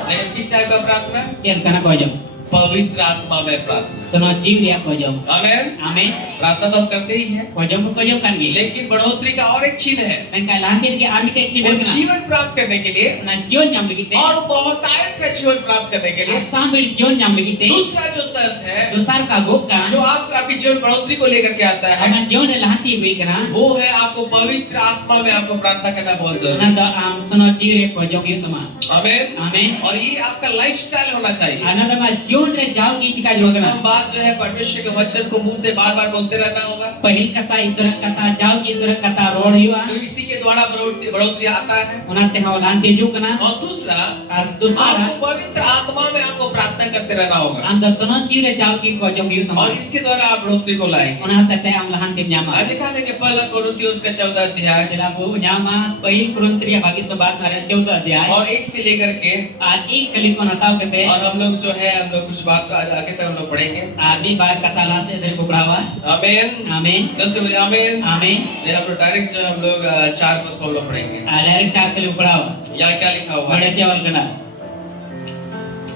लेकिन किस टाइप का प्रार्थना? Kian kena kojong. पवित्र आत्मा में प्रार्थना। Sono jiw dia kojong. आमीन। Amin. प्रार्थना तो हम करते ही हैं, Kojong kan gi. लेकिन बढ़ोतरी का और एक चीज है, Dan kai lahanti lagi ar mite वो jiwan kena. जीवन प्राप्त करने के लिए Na jiwan nyam lagi te. और बहुतायत का जीवन प्राप्त करने के लिए Asam ber jiwan nyam lagi te. दूसरा जो शर्त है, Dosar kagok kan. जो आपकी जीवन बढ़ोतरी को लेकर के आता है, Ama jiwan dia lahanti hui kena. वो है आपको पवित्र आत्मा में आपको प्रार्थना करना बहुत जरूरी है। Ana da am sono jiw re kojong yu tama. आमीन। Amin. और ये आपका लाइफस्टाइल होना चाहिए। Ana da ma jiwan re jauh ki chika jiwan kena. प्रथम बात जो है परमेश्वर के वचन को मुंह से बार-बार बोलते रहना होगा, Pahil kata isura kata jauh ki isura kata rod yu. तो इसी के द्वारा बढ़ोतरी आता है। Una te hau lanti ju kena. और दूसरा, Ar dosara आपको पवित्र आत्मा में आपको प्रार्थना करते रहना होगा, am da sono jiw re jauh ki kojong yu tama. और इसके द्वारा आप बढ़ोतरी को लाएंगे। Una tete am lahanti nyama. अब दिखाने के पहला कोरिन्थियों का 14 अध्याय Jela bu nyama pahil Korintia bagi sobat nare 14 अध्याय. और 1 से लेकर के, Ar ek kali ko natau kete. और हम लोग जो है हम लोग कुछ बात तो आगे तक हम लोग पढ़ेंगे। Ar di bar kata la se dari beberapa. आमीन। Amin. जैसे बोले आमीन। Amin. ये हम लोग डायरेक्ट जो हम लोग 4 पद को हम लोग पढ़ेंगे। Direct 4 kali beberapa. यहाँ क्या लिखा हुआ है? Pada cewal kena.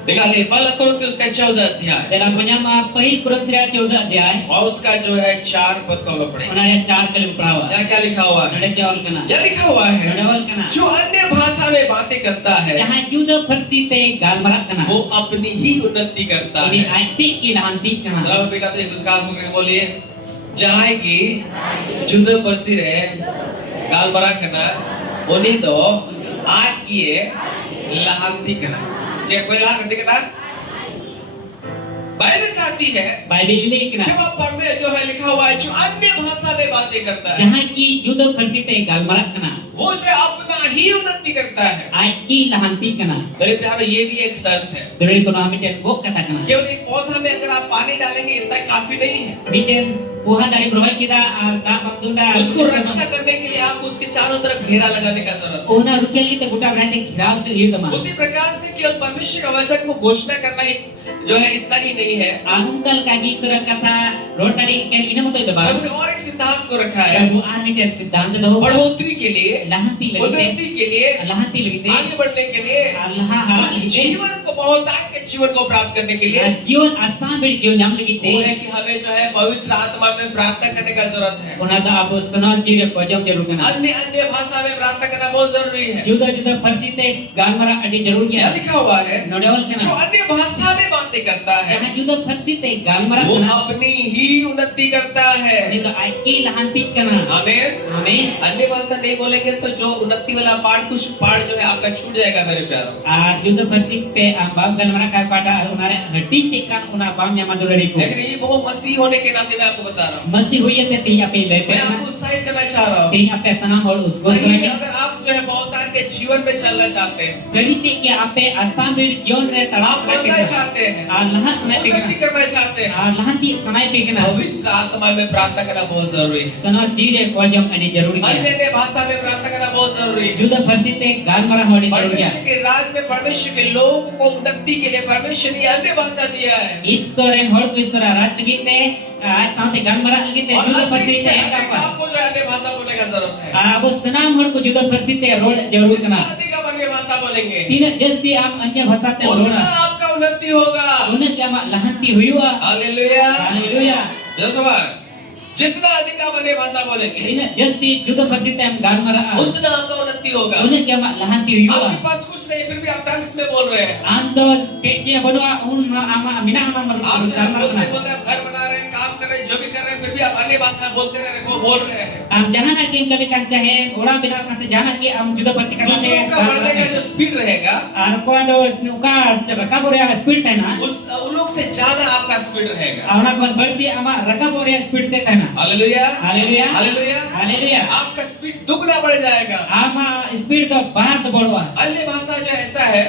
निकालिए पहला कोरिन्थियों का 14 अध्याय Dalam penyama pahil Korintia 14 अध्याय. और उसका जो है 4 पद को हम लोग पढ़ेंगे। Ona ada 4 kali beberapa. यहाँ क्या लिखा हुआ है? Pada cewal kena. यहाँ लिखा हुआ है, Cewal kena. जो अन्य भाषा में बातें करता है Jahan juda versi te galmarak kena. वो अपनी ही उन्नति करता Ini है। aiti ki lahanti kena. चलो बेटा तो एक दूसरे का हाथ पकड़ के बोलिए, जहाँ की जुद परसी रहे गाल बरा करना उन्हीं तो आज किए लाहंती करना। जे कोई लाहंती करना बाइबल कहती है, Bible ini kena. जब परमे जो है लिखा हुआ है जो अन्य भाषा में बातें करता है, Jahan ki juda versi te galmarak kena. वो जो है अपना ही उन्नति करता है। Aiti lahanti kena. मेरे प्यारे ये भी एक शर्त है, Dari kono amiten gok kata kena. केवल एक पौधा में अगर आप पानी डालेंगे इतना काफी नहीं है, Miten Tuhan dari bawah kita ka mamtunda. उसको रक्षा करने के लिए आपको उसके चारों तरफ घेरा लगाने का जरूरत है। Ona rukia li te buta berarti kirau se yu tama. उसी प्रकार से केवल परमेश्वर का वचन को घोषणा करना ही जो है इतना ही नहीं है, Angkal kaki surat kata road tadi kan ini mau itu प्रभु baru. ने और एक सिद्धांत को रखा है, Kamu amiten siddhant itu बढ़ोतरी के लिए, lahanti lagi te. उन्नति के लिए, Lahanti lagi te. आगे बढ़ने के लिए, Allah उस harus te. जीवन को बहुतायत के जीवन को प्राप्त करने के लिए Jiwan asam ber jiwan yang lagi वो है te. कि हमें जो है पवित्र आत्मा में प्रार्थना करने का जरूरत है। Ona da abu sono jire pojok jarur kena. अन्य अन्य भाषा में प्रार्थना करना बहुत जरूरी है। Juda juda versi te galmara adi jarur यहाँ ya. लिखा हुआ है, Nodewal जो kena. अन्य भाषा में बातें करता है Jahan juda versi te galmara वो kena. अपनी ही उन्नति करता है। Ini to aiki lahanti kena. आमीन। Amin. अन्य भाषा नहीं बोलेंगे तो जो उन्नति वाला पार्ट कुछ पार्ट जो है आपका छूट जाएगा मेरे प्यारों। Juda versi te ambam galmara kai pada unare hati te kan una bam nya madulari ko. लेकिन ये बहुत मसीह होने के नाते मैं आपको बता रहा हूँ, Masih huye te ti ape le pe. मैं आपको उत्साहित करना चाह रहा हूँ। Ti ape sanam hol usgo सही में ke. अगर आप जो है बहुतायत के जीवन में चलना चाहते हैं, Gerite ke ape asam ber jiwan re आप talak बढ़ना ke. चाहते हैं, Lahan sanai pe उन्नति kena. करना चाहते हैं, Lahanti sanai pe kena. पवित्र आत्मा में प्रार्थना करना बहुत जरूरी है। Sono jire pojok adi jarur अन्य ya. अन्य भाषा में प्रार्थना करना बहुत जरूरी है। Juda versi te galmara hodi jarur ya. परमेश्वर के राज में परमेश्वर के लोगों को उन्नति के लिए परमेश्वर ने अन्य भाषा दिया है, Istoren hol ku istora rat lagi te sampai galmara lagi te और juda अन्य versi te से yang apa. आपको जो है अन्य भाषा बोलने का जरूरत है। Abu senam hol ku juda versi te rol jarur kena. अधिक आप अन्य भाषा बोलेंगे, Tidak jadi am anya bahasa te उतना rona. आपका उन्नति होगा। Una kama lahanti huyua. Hallelujah. Haleluya. जय सभा। जितना अधिक आप अन्य भाषा बोलेंगे ina jasti juda persite am gal mara उतना आपका उन्नति होगा। una kya ma lahan ti yuwa आपके पास कुछ नहीं फिर भी आप टंग्स में बोल रहे हैं। am do ke bonua un ama mina ama mar आप gal mara बोलते आप घर बना रहे हैं, काम कर रहे हैं, जो भी कर रहे हैं, फिर भी आप अन्य भाषा बोलते रह रहे हैं, वो बोल रहे हैं। am jahan ki kami kan chahe ora bina kan se jana ki am juda persite kan se दूसरों का बढ़ने का जो स्पीड रहेगा ar ko do uka rakab ore speed ta na उन लोग से ज्यादा आपका स्पीड रहेगा। awna kon बढ़ती ama rakab ore speed te kana hallelujah haleluya hallelujah. haleluya आपका स्पीड दुगना बढ़ जाएगा। ama speed do bahar to bodwa अन्य भाषा जो ऐसा है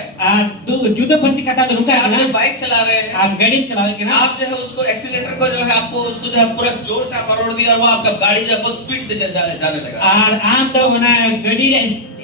juda persite kata do ruka आप na जब बाइक चला रहे हैं, आप गाड़ी चलावे के ना आप जो है उसको एक्सीलेटर को जो है आपको उसको जो है पूरा जोर से आप मरोड़ दिया और वो आपका गाड़ी जो है बहुत स्पीड से जाने लगा। और आम तो वना गाड़ी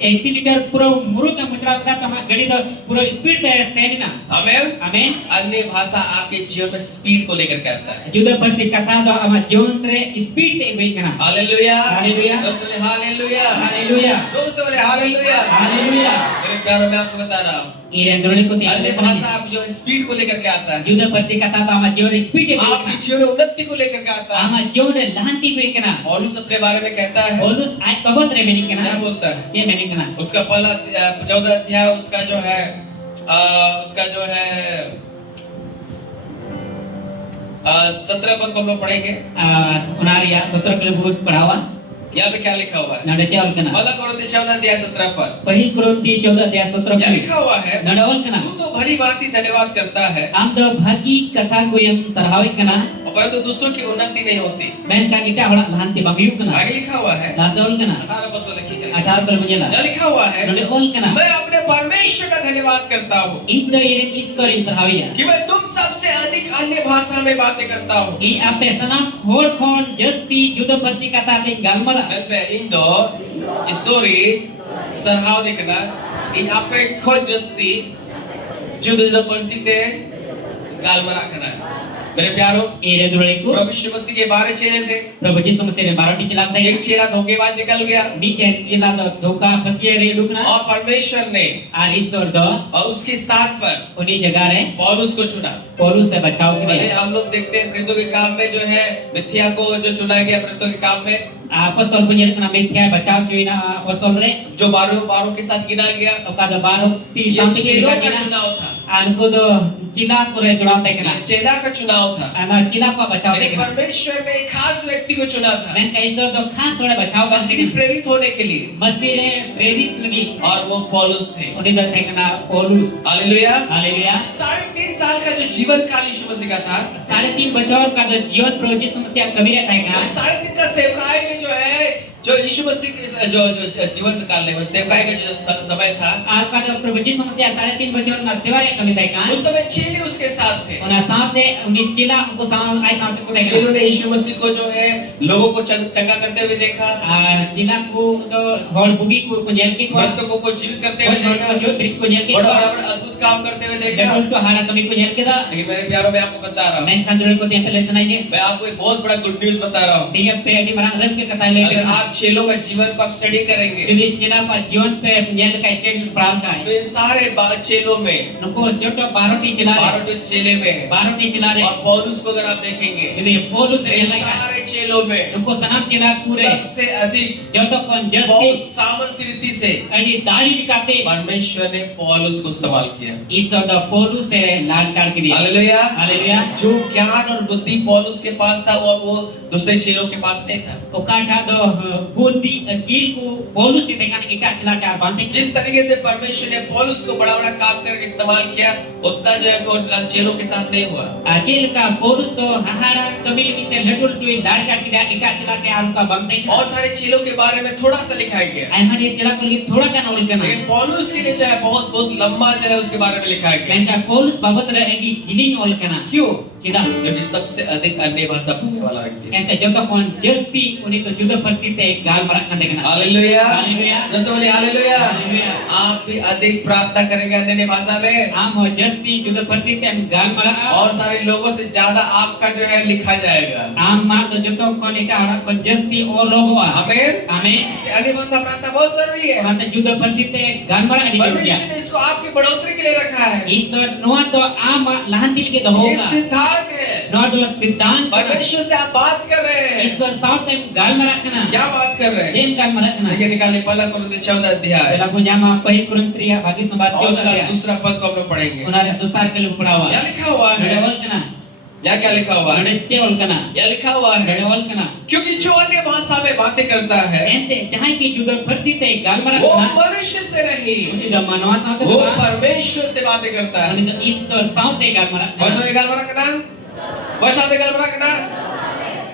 एक्सीलेटर पूरा मुरु का मुचरा बता तो गाड़ी तो पूरा स्पीड से ना आमेन आमेन अन्य भाषा आपके जीवन में स्पीड को लेकर के आता है। जुदा पर्सी कथा तो ama जीवन रे स्पीड ते बे कना हालेलुया हालेलुया जोर से हालेलुया हालेलुया जोर से बोले हालेलुया हालेलुया मेरे प्यारों में आपको बता रहा हूँ ये दोने को ते अन्य भाषा आप जो स्पीड को लेकर के आता है। जुदा पर्सी कथा तो ama जीवन स्पीड ते आपके जीवन में उन्नति को लेकर के आता है। ama जीवन लहंती बे कना पौलुस अपने बारे में कहता है, पौलुस आज पवत रे मेनी क्या कना बोलता है? जे मेनी कना उसका पहला 14 अध्याय उसका जो है उसका जो है 17 पद को हम लोग पढ़ेंगे। उनारिया 17 किलो बुक पढ़ावा यहाँ पे क्या लिखा हुआ है? नडे चल कना पहला कोरिन्थी 14 अध्याय 17 पद पहिल कोरिन्थी 14 अध्याय 17 यहाँ लिखा हुआ है, नडवल कना तू तो भली भांति धन्यवाद करता है आम तो भागी कथा को यम सरहावे कना परंतु दूसरों की उन्नति नहीं होती। मैं का इटा हड़ा लहांती बांगियु कना आगे लिखा हुआ है लासौल कना 18 पद को देखिए 18 पर मुझेला यहाँ लिखा हुआ है, नडे ओल कना मैं अपने परमेश्वर का धन्यवाद करता हूँ इंद्र इरे ईश्वर सरहाविया कि मैं तुम सबसे अधिक अन्य भाषा में बातें करता हूँ। इ आपे सनाम खोर खोन जस्ती जुदा पर्सी कथा ते गालमरा Indo, sorry, सरहाव देखना, इन आपका एक खोज जस्ती, जुदा परिस्थिति गालमरा करना है। मेरे प्यारों, इरे दुरले को प्रभु यीशु मसीह के 12 चेले थे। प्रभु यीशु मसीह ने 12 चेला थे एक चेला धोखेबाज निकल गया बीके चेला तो धोखा फसिए रे डुकना और परमेश्वर ने आर ईश्वर दो और उसके स्थान पर उन्हीं जगह रे पौलुस को चुना। पौलुस से बचाव के पहले लिए हम लोग देखते हैं प्रेरितों के काम में जो है मिथ्या को जो चुना गया प्रेरितों के काम में apostol punya kena mithya बचाव जो ना apostol रे जो 12 के साथ गिना गया ओका द 12 ती ये sampai चेलों kita का kena चुनाव था। अनको तो चिला को रे जुड़ा ते कना चेला का चुनाव था। अना चिला को बचाव ते लेकिन कना परमेश्वर ने एक खास व्यक्ति को चुना था मैं कैसो तो खास थोड़े बचाव का मसीह प्रेरित होने के लिए मसीह रे प्रेरित लगी और वो पौलुस थे। उन्हीं तो थे कना पौलुस हालेलुया। हालेलुया 3.5 साल का जो जीवन काल यीशु मसीह का था 3.5 बचाव का जो जीवन प्रोजेक्ट समस्या कभी रहता है कना 3.5 का सेवकाई में जो है जो यीशु मसीह के जो जीवन काल में सेवकाई का जो समय था आपका जो प्रोजेक्ट समस्या 3.5 बचाव ना सेवा रे कभी था कना उस समय चेले उसके साथ थे। उन्हें साथ दे उन्हीं चिला उनको साथ आए साथ को देखा चेलों ने यीशु मसीह को जो है लोगों को चंगा करते हुए देखा, चिला को तो हॉल बुगी को जेल के को मृतकों को जीवित करते हुए देखा, जो ब्रिक को जेल के बड़ा बड़ा अद्भुत काम करते हुए देखा। देखो तो हारा कमी को जेल के दा लेकिन मेरे प्यारों में आपको बता रहा हूँ, मैं कंट्रोल को टेंपल लेसन आएंगे मैं आपको एक बहुत बड़ा गुड न्यूज बता रहा हूँ। ये पे अभी मरा रस के कथा ले अगर आप चेलों का जीवन को आप स्टडी करेंगे यदि चिला का जीवन पे जेल का स्टेट प्राप्त का तो है इन सारे चेलों में नको जो तो 12 टी चिला 12 चेले में 12 टी चिला रे और पौलुस को अगर आप देखेंगे यदि पौलुस रे इन लगा सारे चेलों में नको सनाम चिला पूरे सबसे अधिक जो तो कौन जस्ती बहुत सामर्थ्य रीति से अड़ी दाढ़ी दिखाते परमेश्वर ने पौलुस को इस्तेमाल किया। ईश्वर दा पौलुस से लाल चाल के दिया हालेलुया। हालेलुया जो ज्ञान और बुद्धि पौलुस के पास था वो दूसरे चेलों के पास नहीं था। ओकाटा दो बुद्धि कील को पौलुस के देखन इटा चला चार बांधे जिस तरीके से परमेश्वर ने पौलुस को बड़ा बड़ा काम करके इस्तेमाल किया उतना जो है वो चेलों के साथ नहीं हुआ। आचेल का पौलुस तो हाहाड़ा कमी मिते लटुल जो लाल चाल के दिया इटा चला के आल का बांधे और सारे चेलों के बारे में थोड़ा सा लिखाया गया, आई ये चला कर थोड़ा का नोल करना लेकिन पौलुस के लिए जो है बहुत बहुत लंबा जो है उसके बारे में लिखाया गया। मैं का पौलुस बाबत रे एडी चिलिंग ओल करना क्यों? चिदा क्योंकि सबसे अधिक अन्य भाषा बोलने वाला व्यक्ति है। एंते जो तो कौन जस्ती उन्हीं तो जुदा परिस्थिति गाल मरा कर देखना हालेलुया। हालेलुया जैसे बोले हालेलुया। हालेलुया आप भी अधिक प्रार्थना करेंगे अन्य भाषा में आम हो जस्ती जुदा परिस्थिति हम गाल मरा और सारे लोगों से ज्यादा आपका जो है लिखा जाएगा। आम मार तो जो तो कौन इटा हड़ा कौन जस्ती और लोग हुआ आमीन। आमीन इसलिए अन्य भाषा प्रार्थना बहुत जरूरी है। और जुदा परिस्थिति गाल मरा एडी परमेश्वर ने इसको आपकी बढ़ोतरी के लिए रखा है। ईश्वर नोआ तो आम लहांति के ये दहोगा सिद्धांत है। नोआ दो सिद्धांत परमेश्वर से आप बात कर रहे हैं। ईश्वर साथ गाल मरकना क्या बात कर रहे हैं? जेम गाल मरकना ये निकाले पहला कुरिन्थियों 14 अध्याय तेरा पुजामा पहिल कुरिन्थिया भागी संवाद और उसका 14 दूसरा पद को हम लोग पढ़ेंगे। उनारे दूसरा के लिए पढ़ावा क्या लिखा हुआ है? नडेवल कना या क्या लिखा हुआ है? नडेचेवल कना क्या लिखा हुआ है? नडेवल कना क्योंकि जो अन्य भाषा में बातें करता है एंते जहां की जुदा फरसी ते गाल वो मरकना मनुष्य से नहीं, उनी द मनवा साथ वो बा परमेश्वर से बातें करता है। उनी द ईश्वर साथ गाल मरकना वैसा निकाल बड़ा करना, वैसा निकाल बड़ा करना।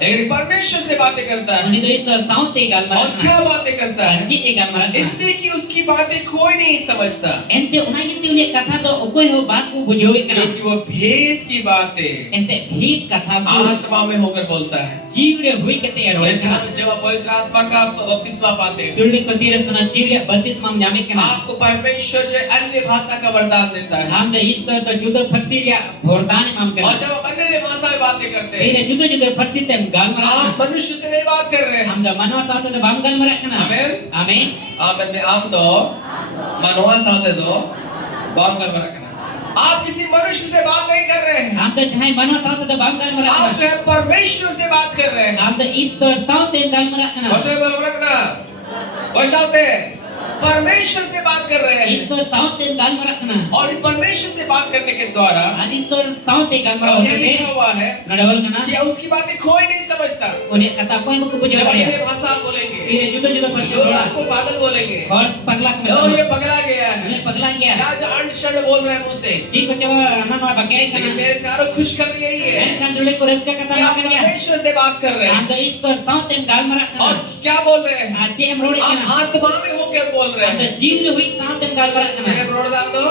लेकिन परमेश्वर से बातें करता है। उनी द ईश्वर साथ गाल और मरकना क्या बातें करता है? जी ए गाल मरकना इसलिए कि उसकी बातें कोई नहीं समझता, एंते उना यति उनी कथा तो ओकोय हो बात को बुझोय कना क्योंकि वो भेद की बातें एंते भीत कथा को आत्मा में होकर बोलता है। जीव रे हुई कते एरोय कना जब आप पवित्र आत्मा का बपतिस्मा पाते हैं, दुल्ली को तीर सुना जीव रे बत्तीसमा जामे कना आपको परमेश्वर जो अन्य भाषा का वरदान देता है। हम द ईश्वर तो जुदा फरसी रे वरदान माम और कना जब आप अन्य भाषा में बातें करते हैं, तेरे जुदा जुदा फरसी ते गाल मरकना आप मनुष्य से नहीं बात कर रहे हैं। हम द मनवा साथ तो बाम गाल मरकना आमीन। आमीन आप में आम दो मनवा साथे दो बाम कर रखना। आप किसी मनुष्य से बात नहीं कर रहे हैं, हम तो जहां मनवा साथ तो बाम गाल आप मरकना जो है परमेश्वर से बात कर रहे हैं। हम तो ईश्वर साथ गाल मरकना वैसे बोल रखना, वैसा होते परमेश्वर से बात कर रहे हैं। ईश्वर साथ गाल मरकना और परमेश्वर से बात करने के द्वारा आणि ईश्वर साथ गाल यह मरकना लिखा हुआ है नडवल कना कि उसकी बातें कोई नहीं समझता। उन्हें कथा कोई को बुझे जब पड़े अन्य भाषा आप बोलेंगे, तेरे जुदा जुदा फरसी लोग बोला आपको पागल बोलेंगे, और पगला लो में ये पगला गया है, उन्हें पगला गया या जो अनशन बोल रहे हैं मुंह से। जी को जब अनन वा बके लेकिन कना मेरे प्यारों खुशखबरी यही है एन कान जुड़े को रस्का कथा कि ना आप कर गया परमेश्वर से बात कर रहे हम हैं। तो ईश्वर साथ गाल मरकना और क्या बोल रहे हैं? आज हम रोड़े आप कना आत्मा में होकर बोल रहे हम तो हैं। जीव रे हुई साथ गाल मरकना चेहरे पर रोड़ा दो,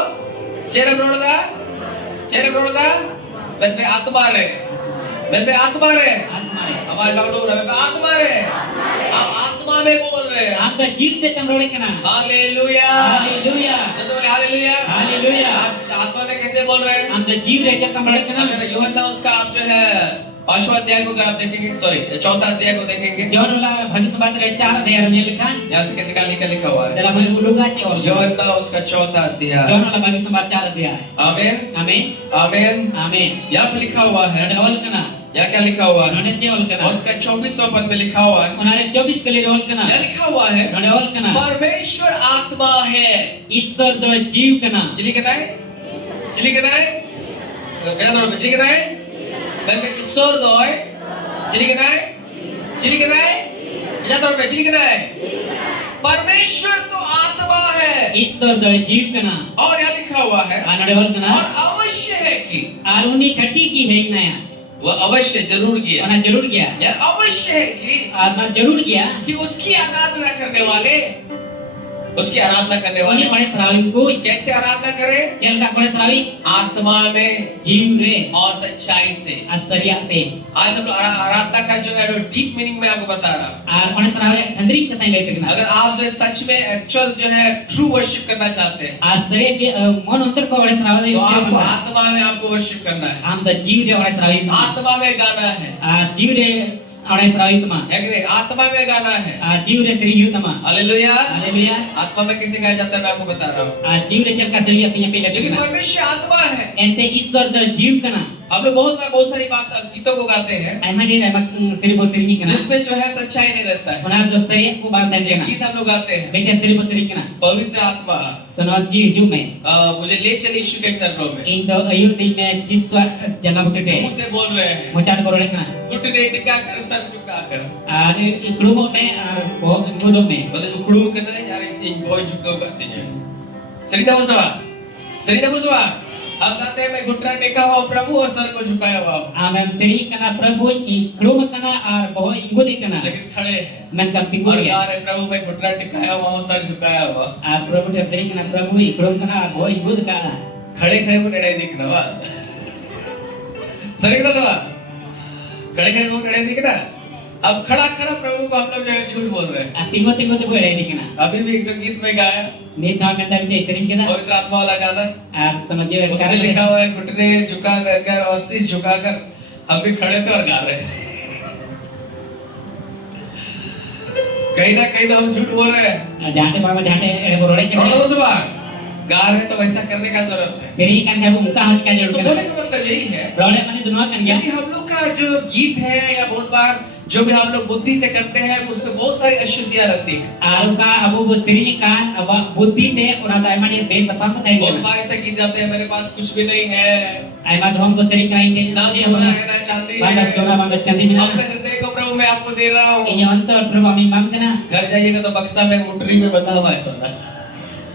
चेहरे पर रोड़ा, चेहरे पर रोड़ा। मैं पे आत्मा रे, मैं पे आत्मा रे। आत्मा है हमारे गाँव लोग मैं पे आत्मा रे। आप आत्मा में बोल रहे हैं। हम तो जीव से तम रोड़े कना हालेलुया, हालेलुया जैसे बोले हालेलुया। हालेलुया आप आत्मा में कैसे बोल रहे हैं? हम तो जीव रे से तम रोड़े कना अगर यूहन्ना उसका आप जो है 5वां अध्याय को अगर आप देखेंगे, सॉरी 4था अध्याय को देखेंगे, जौन वाला भविष्यवाणी रे 4 अध्याय में लिखा यहाँ पे निकालने का लिखा हुआ है। जला मैं उलूगा चे और यूहन्ना उसका 4था अध्याय। जौन वाला भविष्यवाणी 4 अध्याय आमीन, आमीन आमीन। आमीन यहाँ पे लिखा हुआ है, नडवल कना यहाँ क्या लिखा हुआ है? नडेचेवल कना उसका 24वां पद में लिखा हुआ है, उनारे 24 के लिए रोल कना यहाँ लिखा हुआ है नडवल कना परमेश्वर आत्मा है। ईश्वर दो जीव कना चिली करना है, चिली करना है, क्या दो चिली करना है? मैं ईश्वर दो है, चिली करना है, चिली करना है, क्या दो चिली करना है? परमेश्वर तो आत्मा है। ईश्वर दो जीव कना और यहाँ लिखा हुआ है नडवल कना और अवश्य है कि आरुनी खटी की है नया वह अवश्य जरूर किया, ना जरूर गया यह अवश्य है कि ना जरूर गया कि उसकी आराधना करने वाले, उसकी आराधना करने वाले उन्हें बड़े सरावी को कैसे आराधना करें? चल का बड़े सरावी आत्मा में जीव रे और सच्चाई से। आश्चर्य पे आज हम लोग आराधना का जो है डीप मीनिंग में आपको बता रहा। और बड़े सरावी खंडरी कथाएं गए करना अगर आप जो है सच में एक्चुअल जो है ट्रू वर्शिप करना चाहते हैं, आश्चर्य के मन अंतर को बड़े सरावी तो आपको आत्मा में आपको वर्शिप करना है। हम द जीव रे बड़े सरावी आत्मा में गाना है, जीव रे बड़े सरावी तमा है कि नहीं? आत्मा में गाना है। जीव रे श्री यू तमा हालेलुया। हालेलुया आत्मा में किसे गाया जाता है मैं आपको बता रहा हूँ। जीव रे चल का श्री यू पे लेकिन लेकिन परमेश्वर आत्मा है। एंते ईश्वर द जीव कना हम लोग बहुत सारी बात गीतों को गाते हैं आई रे श्री बो श्री कना जिसमें जो है सच्चाई नहीं रहता है। बना दो श्री को बात है एक गीत हम लोग गाते हैं, बेटे श्री बो श्री कना पवित्र आत्मा सुनो जीव जू में मुझे ले चल यीशु के चरणों में। इन तो अयुति में जिस जगह बुटे मुंह से बोल रहे हैं, मोचार करो लेकिन घुटने टिकाकर सर झुकाकर। और इकड़ों में वो गुदों में मतलब उखड़ू करना है यार, एक बहुत झुकाव करते हैं। सरिता मुसवा, सरिता मुसवा, हम गाते हैं मैं घुटना टेका हुआ प्रभु और सर को झुकाया हुआ। आमें श्री कना प्रभु इकड़ों में कना और बहुत इंगो दे कना लेकिन खड़े हैं मन का तिंगो और गया गा रहे प्रभु मैं घुटना टिकाया हुआ और सर झुकाया हुआ। और प्रभु जब श्री कना प्रभु इकड़ों में कना और बहुत इंगो दे कना खड़े खड़े को नड़े दिखना वा सरिता मुसवा, खड़े खड़े को नड़े दिखना। अब खड़ा खड़ा प्रभु को हम लोग जो है झूठ बोल रहे हैं। तिंगो तिंगो तो बोले दिखना अभी भी एक तो गीत में गाया नहीं था मैं तब के श्री कना पवित्र आत्मा वाला गाना, आप समझिए उसमें लिखा हुआ है घुटने झुका कर और शीश झुकाकर हम भी खड़े थे और गा रहे हैं। कहीं ना कहीं तो हम झूठ बोल रहे हैं। जाते बाबा जाते एड़े बोले के सुबह गा रहे हैं तो वैसा करने का जरूरत है। Sering kan kamu muka harus kan तो jalur बोलने kena. का मतलब यही है Beroleh mana dunia kan ya. कि हम लोग का जो गीत है या बहुत बार जो भी हम लोग बुद्धि से करते हैं उसमें बहुत सारी अशुद्धियां रहती है। Aluka abu bu sering kan abu buddhi te orang tak emang dia base apa pun बहुत tak. बार ऐसा गीत गाते हैं मेरे पास कुछ भी नहीं है, Aiman doang bu sering kain ke. ना सोना है ना चांदी Mana है, sola mana candi mina. अपने हृदय को प्रभु मैं आपको दे रहा हूँ। Ini antar perlu imam kena. घर जाइएगा तो बक्सा में मुठरी में बंधा हुआ है सोना।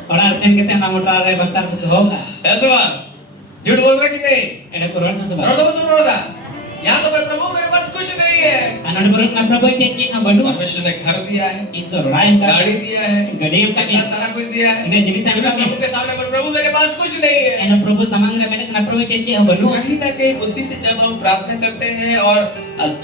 Orang sen kita nak modal ada bangsa betul hoga. ऐसा बात झूठ बोल रहा कि नहीं? Ada Quran kan sebab. रोदा बस रोदा यहाँ तो प्रभु मेरे पास कुछ नहीं है। Anak Quran nak berapa kecil nak badu. परमेश्वर ने घर दिया है, Isu lain kan. गाड़ी दिया है, Gede इतना kan. सारा कुछ दिया है। Ini jenis लेकिन apa प्रभु ni? के सामने पर प्रभु मेरे पास कुछ नहीं है। Enak Prabhu samang na mana kena Prabhu kecil badu. कहीं ना कहीं बुद्धि से जब हम प्रार्थना करते हैं और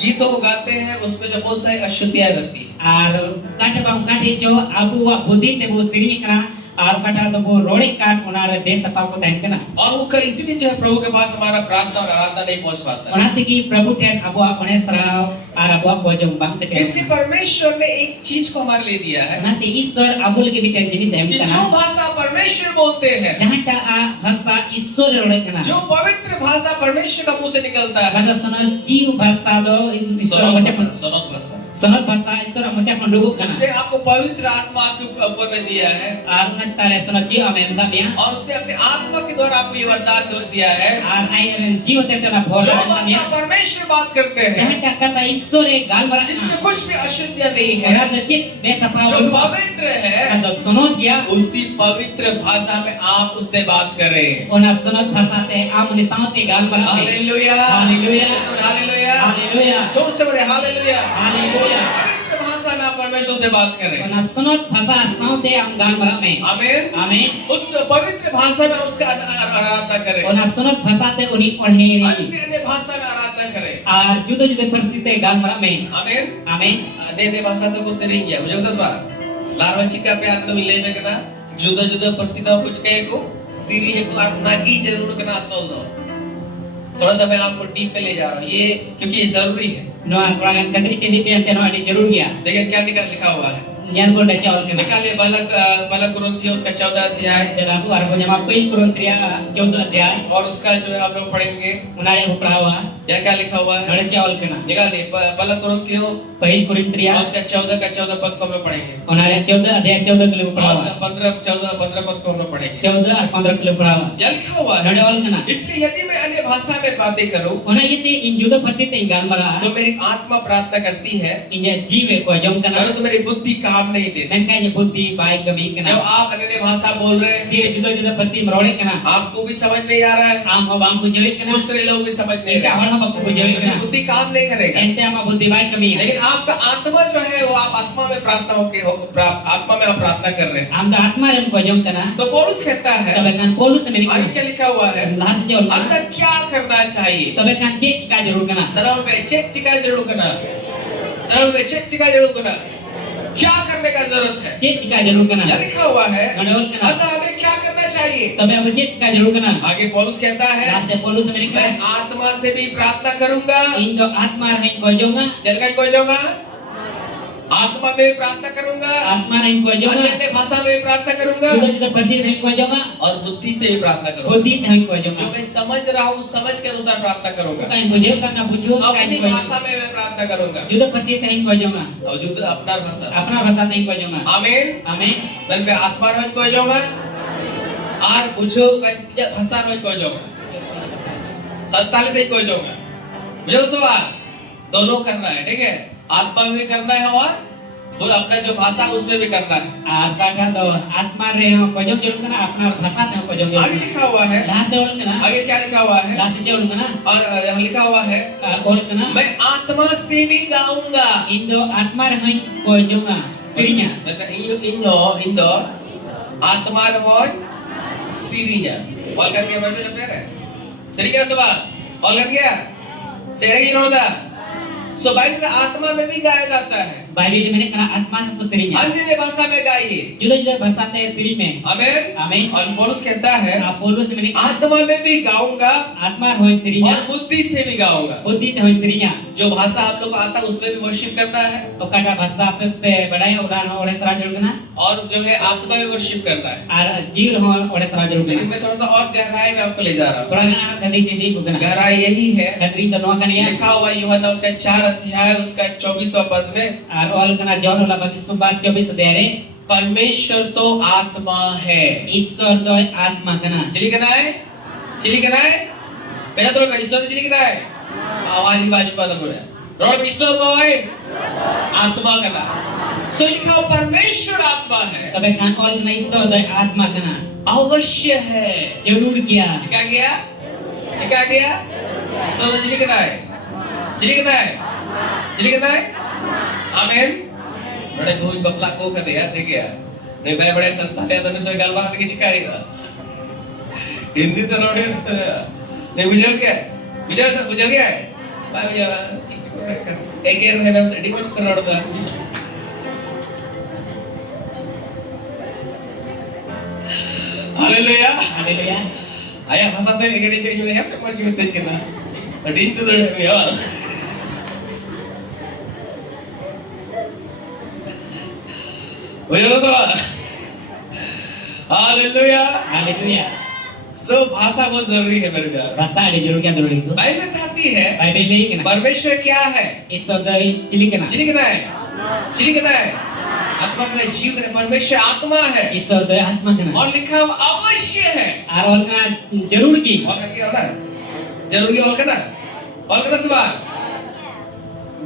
गीतों को गाते हैं उसमें जब बहुत सारी अशुद्धियां रहती है। Ar kata bang kata jo abu wa buddhi te bu sering kena. Ar kata tu bu rode kan onar desa apa ko tain kena. और वो इसीलिए जो है प्रभु के पास हमारा प्रार्थना और आराधना नहीं पहुंच पाता है। Onar tiki Prabhu ten abu apne serau ar abu ko jom bang se इसलिए परमेश्वर ने एक चीज को हमारे लिए दिया है Nanti Isor abu lagi bikin jenis कि जो kena. भाषा परमेश्वर बोलते हैं, Jangan ta bahasa Isor rode kena. जो पवित्र भाषा परमेश्वर का मुंह से निकलता है, Bahasa sonar ciu bahasa do Isor macam Sanat भाषा sonar bahasa Isor macam mendukung kena. उसने आपको पवित्र आत्मा आपके ऊपर में दिया है Ar ngat tare sonar ciu ame enggak dia. और उसने अपने आत्मा के द्वारा आपको ये वरदान दिया है। Ar air ciu te tena जो bhora भाषा dia. परमेश्वर बात करते हैं Jangan ta kata Isor gal bara. जिसमें कुछ भी अशुद्धियां नहीं है, Orang decit desa apa जो badu. पवित्र है, Kata sonot dia उसी पवित्र भाषा में आप उससे बात करें। onar sonot bahasa te am ni sangat te gal bara. Hallelujah hallelujah. Hallelujah Haleluya. जोर से बोले हालेलुया। Haleluya. पवित्र भाषा में आप परमेश्वर से बात करें। Onar sonot bahasa saute am gal bara me. आमीन। Amin. उस पवित्र भाषा में उसका आराधना करें, Onar sonot bahasa te uni orheri. अन्य भाषा में आराधना करें। Ar juda-juda persite gal bara me. आमीन। Amin. अन्य भाषा तो कुछ नहीं किया मुझे तो स्वार लार बच्ची का प्यार तो मिले में कना जुदा जुदा प्रसिद्ध कुछ कहे को सीरीज को आप नागी जरूर कना सोल दो। थोड़ा सा मैं आपको डीप में ले जा रहा हूँ ये क्योंकि ये जरूरी है। No kurangan kadri sini pian chano adi jarur ya. देखिए क्या लिखा हुआ है, Nyan ko da chawal kena. निकालिए पहला कुरिन्थियों उसका 14 अध्याय Dalam ar punya mapai Korintia 14 अध्याय और उसका जो है आप लोग पढ़ेंगे unare uprawa या क्या लिखा हुआ है, ada chawal kena. निकालिए पहला कुरिन्थियों Pahit Korintia उसका 14 का 14 पद को हम लोग पढ़ेंगे unare 14 अध्याय 14 kali और uprawa. उसका 15 पद को हम लोग पढ़ेंगे। 14 ar 15 kali uprawa. क्या लिखा हुआ है, Ada wal kena. इसलिए यदि मैं अन्य भाषा में बातें करूं Ona yete in juda persite gal bara. तो मेरी आत्मा प्रार्थना करती है Inya jiwe ko jom kena. परंतु मेरी बुद्धि काम नहीं देती। Mengkanya buddhi baik kami जब kena. आप अन्य भाषा बोल रहे हैं Dia juda-juda persi meroleh kena. आपको भी समझ नहीं आ रहा है, Am bang pujewe kena. दूसरे लोग भी समझ नहीं Ika रहे, awal bang pujewe क्योंकि kena. बुद्धि काम नहीं करेगा। Ente ama buddhi baik kami. लेकिन आपका आत्मा जो है वो आप आत्मा में प्रार्थना आत्मा में आप प्रार्थना कर रहे हैं। Am da atma ren ko jom kena. तो पौलुस कहता है Tabe kan Paulus आगे Amerika. क्या लिखा हुआ है, Lahas jauh. अंदर क्या करना चाहिए, Tabe kan cek ka jarur kena. सरल में चेक चिका जरूर करना, सरल में चेक चिका जरूर करना, क्या करने का जरूरत है, Cek ka jarur kena. क्या लिखा हुआ है, Ngadol kena. अतः हमें क्या करना चाहिए। Tabe am cek ka jarur kena. आगे पौलुस कहता है Lahas Paulus Amerika. मैं आत्मा से भी प्रार्थना करूंगा, Indo atma ren ko jonga. चलकर को जाऊंगा, आत्मा में भी प्रार्थना करूंगा, Atma ren ko jonga. अन्य भाषा में भी प्रार्थना करूंगा Juda-juda persi ren ko jonga. और बुद्धि से भी प्रार्थना करूंगा। Buddhi ren ko जो jonga. मैं समझ रहा हूँ समझ के अनुसार प्रार्थना करूंगा, Kain bujeu kana bujeu kain अपनी ko. भाषा में मैं प्रार्थना करूंगा Juda persi ren ko jonga. और जो अपना भाषा। Apna bahasa ren ko jonga. आमीन। Amin. मैं पे आत्मा रोज को जाऊंगा और बुझो का भाषा रोज को जाऊंगा, संताली नहीं को जाऊंगा। मुझे सवाल दोनों करना है, ठीक है, आत्मा में भी करना है और अपना जो भाषा उसमें भी करना है। Kata do atma ren ko jom jarur kena. Apna bahasa ren ko jom आगे jarur. लिखा हुआ है, Lahas jauh kena. आगे क्या लिखा हुआ है, Lahas jauh kena. और यहाँ लिखा हुआ है Ol kena. मैं आत्मा से भी गाऊंगा। Indo atma ren ko jonga. Sirinya. इंदो आत्मा रोज सीरिया और करके मैं भी लग रहा है सीरिया सवाल और लग गया सेड़ा की नोदा सो बाइक का आत्मा में भी गाया जाता है। Bible ini kena atma itu serinya. अन्य भाषा में गाइए। Juda-juda bahasa teh seri में. आमीन। Amin. और पौलुस कहता है Paulus ini आत्मा में भी गाऊंगा atma होय serinya, और बुद्धि से भी गाऊंगा। buddhi teh होय serinya. जो भाषा आप लोग को आता है उसमें भी वर्शिप करना है Okada bahasa pe badai orang oleh serajul kena. और जो है आत्मा में वर्शिप करना है। Ar jiu oleh serajul लेकिन kena. मैं थोड़ा सा और गहराई में आपको ले जा रहा हूँ। Kurang kadi sini kena. गहराई यही है Kadri tanwa kan ya. लिखा हुआ यूहन्ना उसका 4 अध्याय उसका 24वां पद में Ar ol kena John olah bagi sumbat 24 dere. परमेश्वर तो आत्मा है। Isor toy atma kena. चिली करना है? चिली करना है? कहना तो ईश्वर तो चिली करना है? आवाज की बाजू पर बोले। रोड ईश्वर तो है आत्मा करना। सो लिखा हुआ परमेश्वर आत्मा है। Tapi kan ol kena isor toy atma kena. अवश्य है। Jarur kia. चिका गया? चिका गया? ईश्वर तो चिली करना है? चिली करना है? चिली करना है? आमीन। बड़े कोई बपला को कहते यार ठीक है नहीं बड़े बड़े संतान है तो नहीं सोई गलबात की चिकाएगा हिंदी तो नोटे नहीं बुझल क्या बुझल क्या है भाई मुझे एक ईयर है मैं डिफॉल्ट करना होगा हालेलुया Haleluya. आया भाषा तो एक रीति जो है समझ में तेज करना दिन तो दे यार हालेलुया Haleluya. सो भाषा बहुत जरूरी है मेरे प्यार Bahasa ada jarur kia jarur itu. Bible बताती है Bible ini kena. परमेश्वर क्या है Isor toy cili kena. चिली करना है चिली करना है आत्मा का जीव है परमेश्वर आत्मा है Isor toy atma kena. और लिखा हुआ अवश्य है Ar ol kena jarur ki. और क्या होना जरूरी और करना सवाल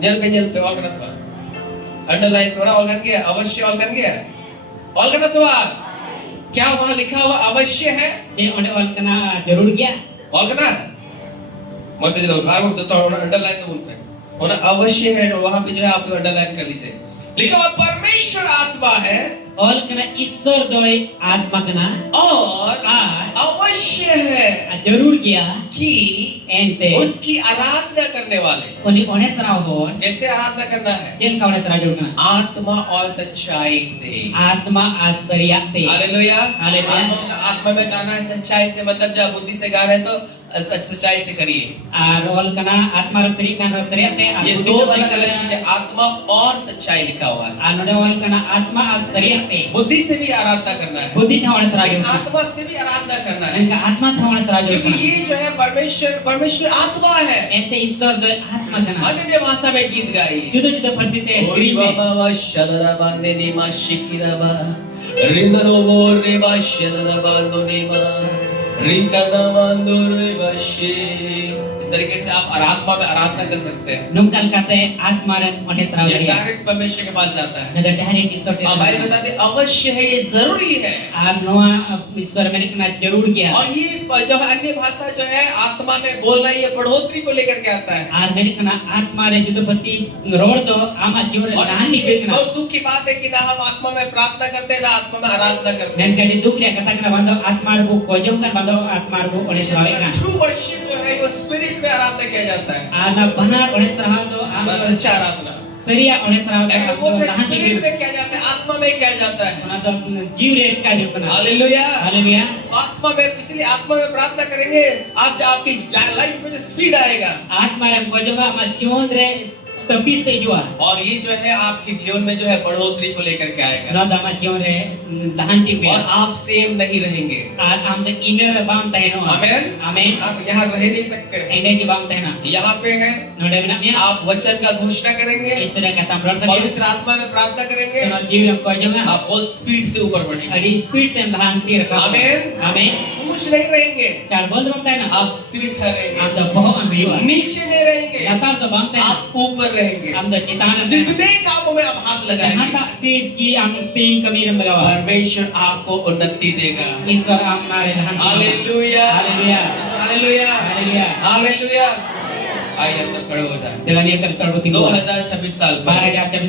जल पे और करना सवाल अंडरलाइन थोड़ा और कर गया अवश्य और कर गया और करना सवाल क्या वहां लिखा हुआ अवश्य है Je onde ol kena jarur kia. और करना मस्त जो भाग तो अंडरलाइन तो बोलते हैं होना अवश्य है वहां पे जो है आप अंडरलाइन कर लीजिए लिखा हुआ परमेश्वर आत्मा है Ol kena isor toy atma kena. और Ar अवश्य है jarur kia. कि Ente. उसकी आराधना करने वाले Oni one serau hon. कैसे आराधना करना है Jen kau one serajul kena. आत्मा और सच्चाई से Atma asriyak te. Hallelujah hallelujah. आत्मा में गाना है सच्चाई से मतलब जब बुद्धि से गा रहे हैं तो सच्चाई से करिए Ar ol kena atma rasri kan rasriyak te. ये दो अलग अलग चीजें आत्मा और सच्चाई लिखा हुआ है Anu de ol kena atma asriyak te. बुद्धि से भी आराधना करना है Buddhi tha one serajul kena. आत्मा से भी आराधना करना है Dan ka atma tha one serajul क्योंकि kena. ये जो है परमेश्वर आत्मा है Ente isor toy atma kena. अन्य भाषा में गीत गाइए Juda-juda versi te siri me. बाबा शररबा नेमा शिकिरबा रिंदरोबो रेबा शररबा नोनेमा रिंकनामांदो रेबाशे इस तरीके से आप आराधना में आराधना कर सकते हैं Nungkal kate atma ren one serau ये dia. डायरेक्ट परमेश्वर के पास जाता है Nada dari isor te. अब भाई बताते हैं, अवश्य है ये जरूरी है Ar noa isor me kena jarur kia. और ये जो है अन्य भाषा जो है आत्मा में बोलना ये बढ़ोतरी को लेकर के आता है Ar me kena atma re juda versi ngeror to ama jiwa re और tahan di इसलिए kena. बहुत दुख की बात है कि ना हम आत्मा में प्रार्थना करते हैं ना आत्मा में आराधना करते Dan हैं kadi duk dia kata kena bando atma bu kojong kan bando atma bu oleh serau kan. True worship जो है वो स्पिरिट में आराधना किया जाता है Ana benar oleh serau to ama सच्चा आराधना seria oleh serau to लेकिन वो जो tahan di स्पिरिट kena. में किया जाता है आत्मा में किया जाता है Ona to jiwa re ska jiwa kena. Hallelujah Haleluya. आत्मा में इसलिए आत्मा में प्रार्थना करेंगे आप आपकी लाइफ में जो स्पीड आएगा Atma re kojong ama jiwa re tepis te jua. और ये जो है आपके जीवन में जो है बढ़ोतरी को लेकर के आएगा Na dama jiwa re tahan di और be. आप सेम नहीं रहेंगे Ar am de inner bang teh no. आमीन Amin. आप यहाँ रह नहीं सकते Ende ki bang teh na. यहाँ पे है No de na nya. आप वचन का घोषणा करेंगे Isra kata brol sa पवित्र आत्मा में प्रार्थना करेंगे Sono jiwa re kojong आप बहुत स्पीड से ऊपर बढ़ेंगे Adi speed tem tahan tir ka. Amin. Amin. खुश नहीं रहेंगे Chal bol bang teh na. आप स्थिर ठहरेंगे Am da boh am biwa. नीचे नहीं रहेंगे Latar to bang teh na. आप ऊपर रहेंगे Am da citaan am. जितने कामों में आप हाथ Jahan लगाएंगे tak ti ki am ti kami rem bagawa. परमेश्वर आपको उन्नति देगा Isra am nare tahan. Hallelujah Haleluya. Hallelujah Haleluya. Hallelujah आइए आप सब खड़े हो जाए Jalan yang tertutup 2026 साल 2026